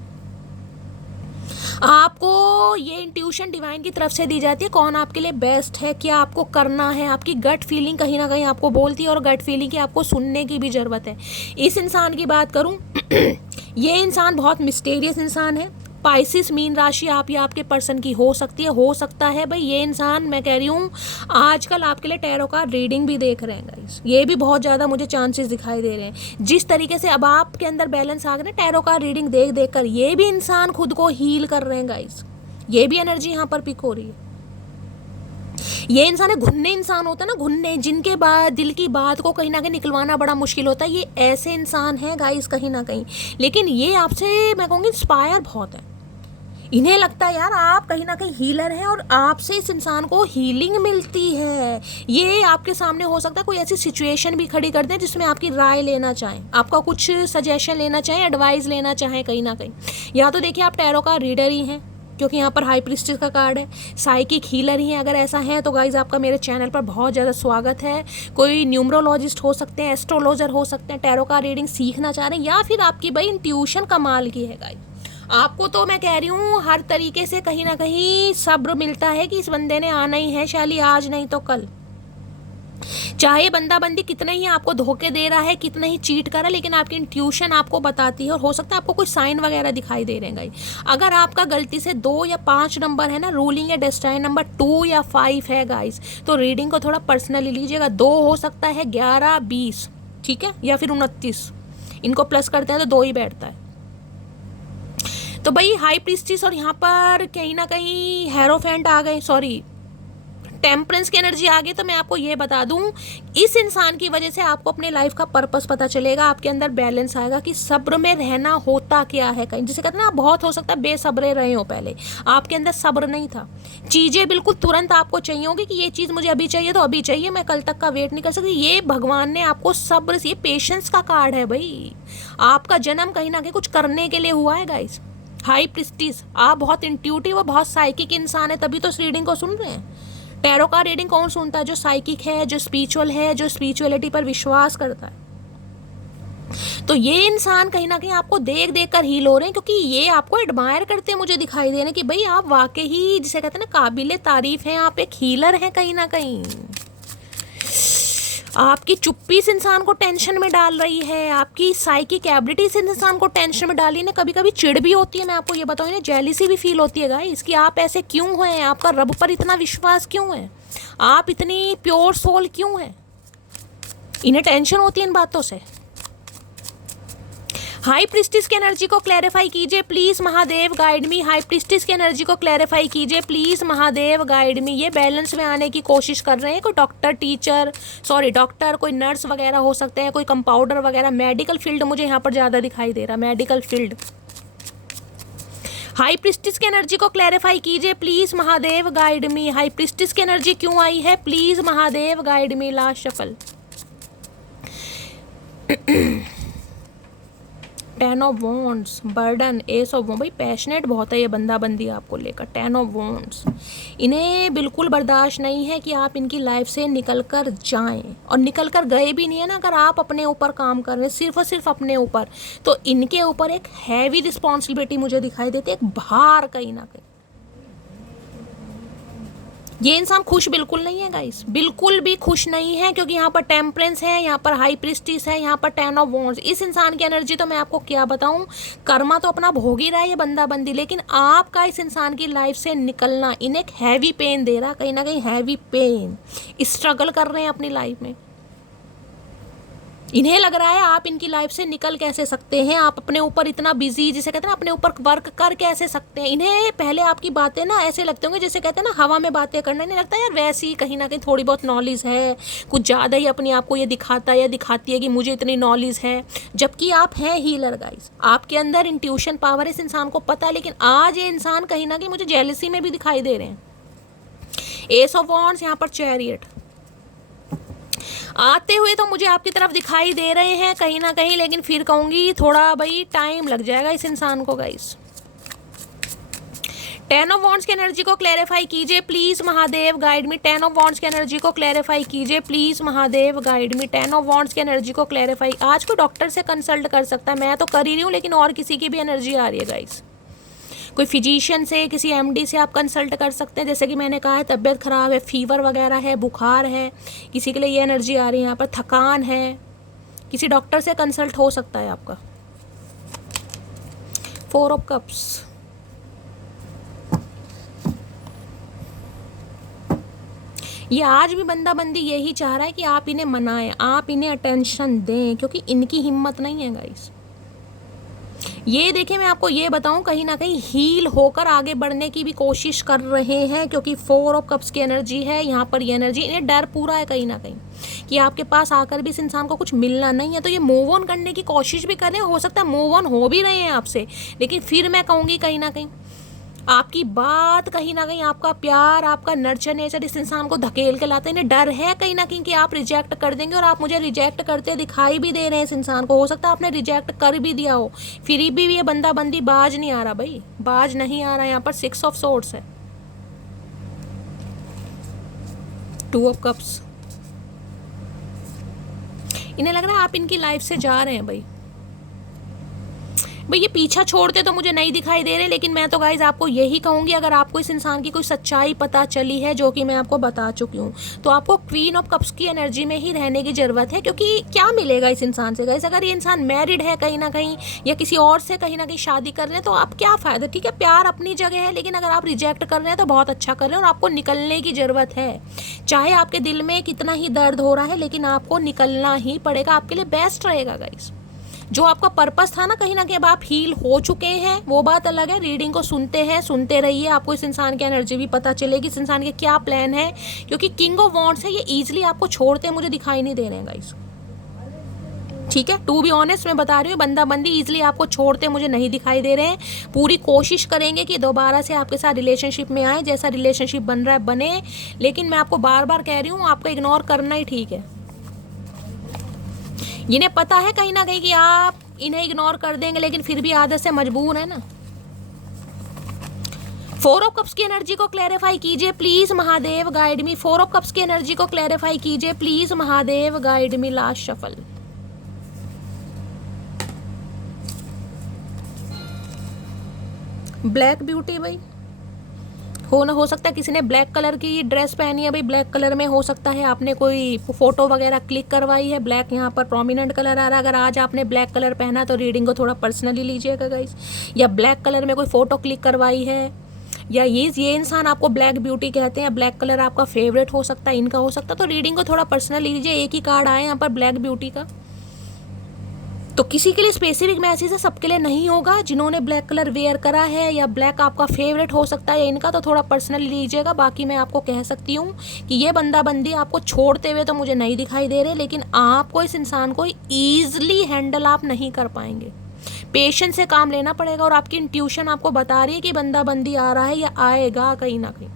आपको ये इंट्यूशन डिवाइन की तरफ से दी जाती है, कौन आपके लिए बेस्ट है, क्या आपको करना है। आपकी गट फीलिंग कहीं ना कहीं आपको बोलती है, और गट फीलिंग की आपको सुनने की भी ज़रूरत है। इस इंसान की बात करूं ये इंसान बहुत मिस्टीरियस इंसान है। स्पाइसिस मीन राशि आप या आपके पर्सन की हो सकती है, हो सकता है भाई ये इंसान, मैं कह रही हूँ, आजकल आपके लिए टैरो का रीडिंग भी देख रहे हैं गाइस। ये भी बहुत ज़्यादा मुझे चांसेस दिखाई दे रहे हैं। जिस तरीके से अब आपके अंदर बैलेंस आ गया ना टैरो का रीडिंग देख देख कर, ये भी इंसान खुद को हील कर रहे हैं गाइस। ये भी एनर्जी यहाँ पर पिक हो रही है। ये इंसान है, घुन्ने इंसान होता है ना, घुन्ने, जिनके बाद दिल की बात को कहीं ना कहीं निकलवाना बड़ा मुश्किल होता है। ये ऐसे इंसान है गाइस कहीं ना कहीं। लेकिन ये आपसे मैं कहूँगी इंस्पायर बहुत है। इन्हें लगता है यार आप कहीं ना कहीं हीलर हैं, और आपसे इस इंसान को हीलिंग मिलती है। ये आपके सामने हो सकता है कोई ऐसी सिचुएशन भी खड़ी कर दें जिसमें आपकी राय लेना चाहें, आपका कुछ सजेशन लेना चाहें, एडवाइस लेना चाहें कहीं ना कहीं। या तो देखिए आप टैरो का रीडर ही हैं, क्योंकि यहाँ पर हाई प्रीस्टिस का कार्ड है। साइकिक हीलर ही है अगर ऐसा है तो गाइज आपका मेरे चैनल पर बहुत ज़्यादा स्वागत है। कोई न्यूमरोलॉजिस्ट हो सकते हैं, एस्ट्रोलॉजर हो सकते हैं, टैरो का रीडिंग सीखना चाह रहे हैं, या फिर आपकी भाई इंट्यूशन कमाल की है गाइज। आपको तो मैं कह रही हूँ हर तरीके से कहीं ना कहीं सब्र मिलता है कि इस बंदे ने आना ही है शैली, आज नहीं तो कल। चाहे बंदा बंदी कितना ही आपको धोखे दे रहा है, कितना ही चीट कर रहा है, लेकिन आपकी इंट्यूशन आपको बताती है। और हो सकता है आपको कोई साइन वगैरह दिखाई दे रहे हैं गाइस। अगर आपका गलती से 2 या 5 नंबर है ना, रूलिंग या डेस्टाइन नंबर 2 या 5 है गाइस, तो रीडिंग को थोड़ा पर्सनली लीजिएगा। 2 हो सकता है, 11, 20, ठीक है, या फिर 29, इनको प्लस करते हैं तो 2 ही बैठता है। तो भाई हाई प्रीस्टिस, और यहाँ पर कहीं ना कहीं हेरोफेंट आ गए, सॉरी टेम्परेंस की एनर्जी आ गई तो मैं आपको ये बता दूं, इस इंसान की वजह से आपको अपने लाइफ का पर्पस पता चलेगा, आपके अंदर बैलेंस आएगा कि सब्र में रहना होता क्या है। कहीं जिसे कहते हैं ना, बहुत हो सकता है बेसब्रे रहे हो, पहले आपके अंदर सब्र नहीं था, चीज़ें बिल्कुल तुरंत आपको चाहिए होगी कि ये चीज़ मुझे अभी चाहिए तो अभी चाहिए, मैं कल तक का वेट नहीं कर सकती। ये भगवान ने आपको सब्र, ये पेशेंस का कार्ड है भाई। आपका जन्म कहीं ना कहीं कुछ करने के लिए हुआ है गाइस। हाई प्रिस्टिस, आप बहुत इंट्यूटिव और बहुत साइकिक इंसान है, तभी तो इस रीडिंग को सुन रहे हैं। टैरो का रीडिंग कौन सुनता है? जो साइकिक है, जो स्पिरिचुअल है, जो स्पिरिचुअलिटी पर विश्वास करता है। तो ये इंसान कहीं ना कहीं आपको देख देख कर हील हो रहे हैं, क्योंकि ये आपको एडमायर करते हैं, मुझे दिखाई दे रहे हैं कि भाई आप वाकई ही, जिसे कहते हैं ना, काबिले तारीफ हैं, आप एक हीलर हैं कहीं ना कहीं। आपकी चुप्पी इस इंसान को टेंशन में डाल रही है, आपकी साइकिक एबिलिटी इस इंसान को टेंशन में डाली है। कभी कभी चिढ़ भी होती है, मैं आपको ये बताऊँ ना, जेलिसी भी फील होती है गाइस कि आप ऐसे क्यों हैं, आपका रब पर इतना विश्वास क्यों है, आप इतनी प्योर सोल क्यों हैं। इन्हें टेंशन होती है इन बातों से। हाई प्रिस्टिस की एनर्जी को क्लैरिफाई कीजिए please Mahadev, guide me. High priestess की एनर्जी को क्लैरिफाई कीजिए प्लीज महादेव, गाइड मी। ये बैलेंस में आने की कोशिश कर रहे हैं। कोई डॉक्टर, कोई नर्स वगैरह हो सकते हैं, कोई कंपाउंडर वगैरह, मेडिकल फील्ड मुझे यहाँ पर ज़्यादा दिखाई दे रहा, मेडिकल फील्ड। हाई प्रिस्टिस की एनर्जी को क्लैरिफाई कीजिए please Mahadev, guide me. High priestess की एनर्जी क्यों आई है, please Mahadev, guide me. Last shuffle. 10 of wands, burden, ace of wand. भाई पैशनेट बहुत है ये बंदा बंदी आपको लेकर। 10 ऑफ वॉन्ड्स, इन्हें बिल्कुल बर्दाश्त नहीं है कि आप इनकी लाइफ से निकल कर जाएं, और निकल कर गए भी नहीं है ना। अगर आप अपने ऊपर काम कर रहे हैं, सिर्फ और सिर्फ अपने ऊपर, तो इनके ऊपर एक हैवी रिस्पॉन्सिबिलिटी मुझे दिखाई देती है, एक भार कहीं ना कहीं। ये इंसान खुश बिल्कुल नहीं है गाइस, बिल्कुल भी खुश नहीं है, क्योंकि यहाँ पर टेम्परेंस है, यहाँ पर हाई प्रिस्टिस है, यहाँ पर 10 ऑफ वॉन्ड्स। इस इंसान की एनर्जी तो मैं आपको क्या बताऊँ, कर्मा तो अपना भोग ही रहा है ये बंदा बंदी, लेकिन आपका इस इंसान की लाइफ से निकलना इन्हें एक हैवी पेन दे रहा, कहीं ना कहीं हैवी पेन, स्ट्रगल कर रहे हैं अपनी लाइफ में। इन्हें लग रहा है आप इनकी लाइफ से निकल कैसे सकते हैं, आप अपने ऊपर इतना बिजी, जिसे कहते हैं ना, अपने ऊपर वर्क कर कैसे सकते हैं। इन्हें पहले आपकी बातें ना ऐसे लगते होंगे, जैसे कहते हैं ना हवा में बातें करना, नहीं लगता यार वैसी कहीं ना कहीं थोड़ी बहुत नॉलेज है, कुछ ज़्यादा ही अपने आप को ये दिखाता है या दिखाती है कि मुझे इतनी नॉलेज है, जबकि आप हैं हीलर गाइस। आपके अंदर इंट्यूशन पावर इस इंसान को पता है, लेकिन आज ये इंसान कहीं ना कहीं मुझे जेलसी में भी दिखाई दे रहे हैं। एस ऑफ वॉन्ड्स, यहाँ पर चैरियट आते हुए तो मुझे आपकी तरफ दिखाई दे रहे हैं कहीं ना कहीं, लेकिन फिर कहूँगी थोड़ा भाई टाइम लग जाएगा इस इंसान को गाइस। 10 ऑफ वॉन्ड्स की एनर्जी को क्लैरिफाई कीजिए please Mahadev, guide me. 10 of wands की एनर्जी को क्लैरिफाई कीजिए please Mahadev, guide me. 10 of wands की एनर्जी को क्लैरिफाई। आज को डॉक्टर से कंसल्ट कर सकता है, मैं तो कर ही रही हूँ, लेकिन और किसी की भी एनर्जी आ रही है गाइस। कोई फिजिशियन से, किसी एमडी से आप कंसल्ट कर सकते हैं। जैसे कि मैंने कहा है, तबीयत ख़राब है, फीवर वगैरह है, बुखार है, किसी के लिए ये एनर्जी आ रही है, यहाँ पर थकान है, किसी डॉक्टर से कंसल्ट हो सकता है आपका। 4 ऑफ कप्स, ये आज भी बंदा बंदी यही चाह रहा है कि आप इन्हें मनाएं, आप इन्हें अटेंशन दें, क्योंकि इनकी हिम्मत नहीं है गाइस। ये देखिए, मैं आपको ये बताऊं, कहीं ना कहीं हील होकर आगे बढ़ने की भी कोशिश कर रहे हैं, क्योंकि 4 ऑफ कप्स की एनर्जी है यहाँ पर। ये एनर्जी, इन्हें डर पूरा है कहीं ना कहीं कि आपके पास आकर भी इस इंसान को कुछ मिलना नहीं है, तो ये मूव ऑन करने की कोशिश भी कर रहे हैं। हो सकता है मूव ऑन हो भी रहे हैं आपसे, लेकिन फिर मैं कहूँगी कहीं ना कहीं आपकी बात, कहीं ना कहीं आपका प्यार, आपका नर्चर नेचर इस इंसान को धकेल के लाते हैं। इन्हें डर है कहीं ना कहीं कि आप रिजेक्ट कर देंगे, और आप मुझे रिजेक्ट करते दिखाई भी दे रहे हैं इस इंसान को। हो सकता है आपने रिजेक्ट कर भी दिया हो, फिर भी ये बंदा बंदी बाज नहीं आ रहा भाई, बाज नहीं आ रहा। यहाँ पर 6 ऑफ सोर्ड्स है, 2 ऑफ कप्स। इन्हें लग रहा है आप इनकी लाइफ से जा रहे हैं भाई। ये पीछा छोड़ते तो मुझे नहीं दिखाई दे रहे, लेकिन मैं तो गाइज आपको यही कहूँगी, अगर आपको इस इंसान की कोई सच्चाई पता चली है, जो कि मैं आपको बता चुकी हूँ, तो आपको क्वीन ऑफ कप्स की एनर्जी में ही रहने की ज़रूरत है। क्योंकि क्या मिलेगा इस इंसान से गाइज, अगर ये इंसान मैरिड है कहीं ना कहीं, या किसी और से कहीं ना कहीं शादी कर रहे हैं, तो आप क्या फ़ायदा। ठीक है, प्यार अपनी जगह है, लेकिन अगर आप रिजेक्ट कर रहे हैं तो बहुत अच्छा कर रहे हैं, और आपको निकलने की ज़रूरत है। चाहे आपके दिल में कितना ही दर्द हो रहा है, लेकिन आपको निकलना ही पड़ेगा, आपके लिए बेस्ट रहेगा गाइज। जो आपका पर्पस था ना कहीं ना कहीं अब आप हील हो चुके हैं, वो बात अलग है। रीडिंग को सुनते हैं, सुनते रहिए, आपको इस इंसान की एनर्जी भी पता चलेगी, इस इंसान के क्या प्लान है, क्योंकि किंग ऑफ वॉन्ड्स है, ये ईजिली आपको छोड़ते मुझे दिखाई नहीं दे रहे हैं गाइस, ठीक है। टू बी ऑनेस्ट मैं बता रही हूँ, बंदा बंदी ईजिली आपको छोड़ते मुझे नहीं दिखाई दे रहे हैं। पूरी कोशिश करेंगे कि दोबारा से आपके साथ रिलेशनशिप में आए, जैसा रिलेशनशिप बन रहा है बने, लेकिन मैं आपको बार बार कह रही हूँ आपको इग्नोर करना ही ठीक है। इन्हें पता है कहीं ना कहीं कि आप इन्हें इग्नोर कर देंगे, लेकिन फिर भी आदत से मजबूर है ना। 4 ऑफ कप्स की एनर्जी को क्लैरिफाई कीजिए please Mahadev, guide me. 4 of cups की एनर्जी को क्लैरिफाई कीजिए please Mahadev, guide me. Last shuffle. Black beauty भाई, हो सकता है किसी ने ब्लैक कलर की ड्रेस पहनी है भाई, ब्लैक कलर में हो सकता है आपने कोई फोटो वगैरह क्लिक करवाई है, ब्लैक यहाँ पर प्रोमिनेंट कलर आ रहा है। अगर आज आपने ब्लैक कलर पहना तो रीडिंग को थोड़ा पर्सनली लीजिएगा गाइस। या ब्लैक कलर में कोई फोटो क्लिक करवाई है, या ये इंसान आपको ब्लैक ब्यूटी कहते हैं, ब्लैक कलर आपका फेवरेट हो सकता है, इनका हो सकता है, तो रीडिंग को थोड़ा पर्सनली लीजिए। एक ही कार्ड आया यहाँ पर ब्लैक ब्यूटी का, तो किसी के लिए स्पेसिफिक मैसेज है, सबके लिए नहीं होगा। जिन्होंने ब्लैक कलर वेयर करा है या ब्लैक आपका फेवरेट हो सकता है इनका, तो थोड़ा पर्सनली लीजिएगा। बाकी मैं आपको कह सकती हूँ कि ये बंदा बंदी आपको छोड़ते हुए तो मुझे नहीं दिखाई दे रहे, लेकिन आपको इस इंसान को ईजिली हैंडल आप नहीं कर पाएंगे। पेशेंस से काम लेना पड़ेगा, और आपकी इंट्यूशन आपको बता रही है कि बंदा बंदी आ रहा है या आएगा कहीं ना कहीं।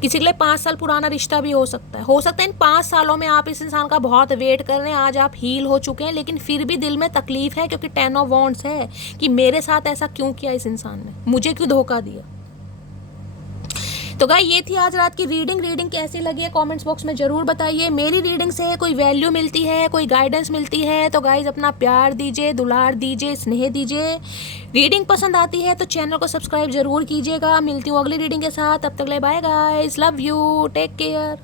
किसी के लिए 5 साल पुराना रिश्ता भी हो सकता है इन 5 सालों में आप इस इंसान का बहुत वेट कर रहे हैं। आज आप हील हो चुके हैं, लेकिन फिर भी दिल में तकलीफ है, क्योंकि 10 ऑफ वॉन्ड्स है कि मेरे साथ ऐसा क्यों किया इस इंसान ने, मुझे क्यों धोखा दिया। तो गाइस ये थी आज रात की रीडिंग कैसी लगी है कमेंट्स बॉक्स में जरूर बताइए। मेरी रीडिंग से कोई वैल्यू मिलती है, कोई गाइडेंस मिलती है तो गाइस अपना प्यार दीजिए, दुलार दीजिए, स्नेह दीजिए। रीडिंग पसंद आती है तो चैनल को सब्सक्राइब जरूर कीजिएगा। मिलती हूँ अगली रीडिंग के साथ, तब तक ले bye guys, love you, take care.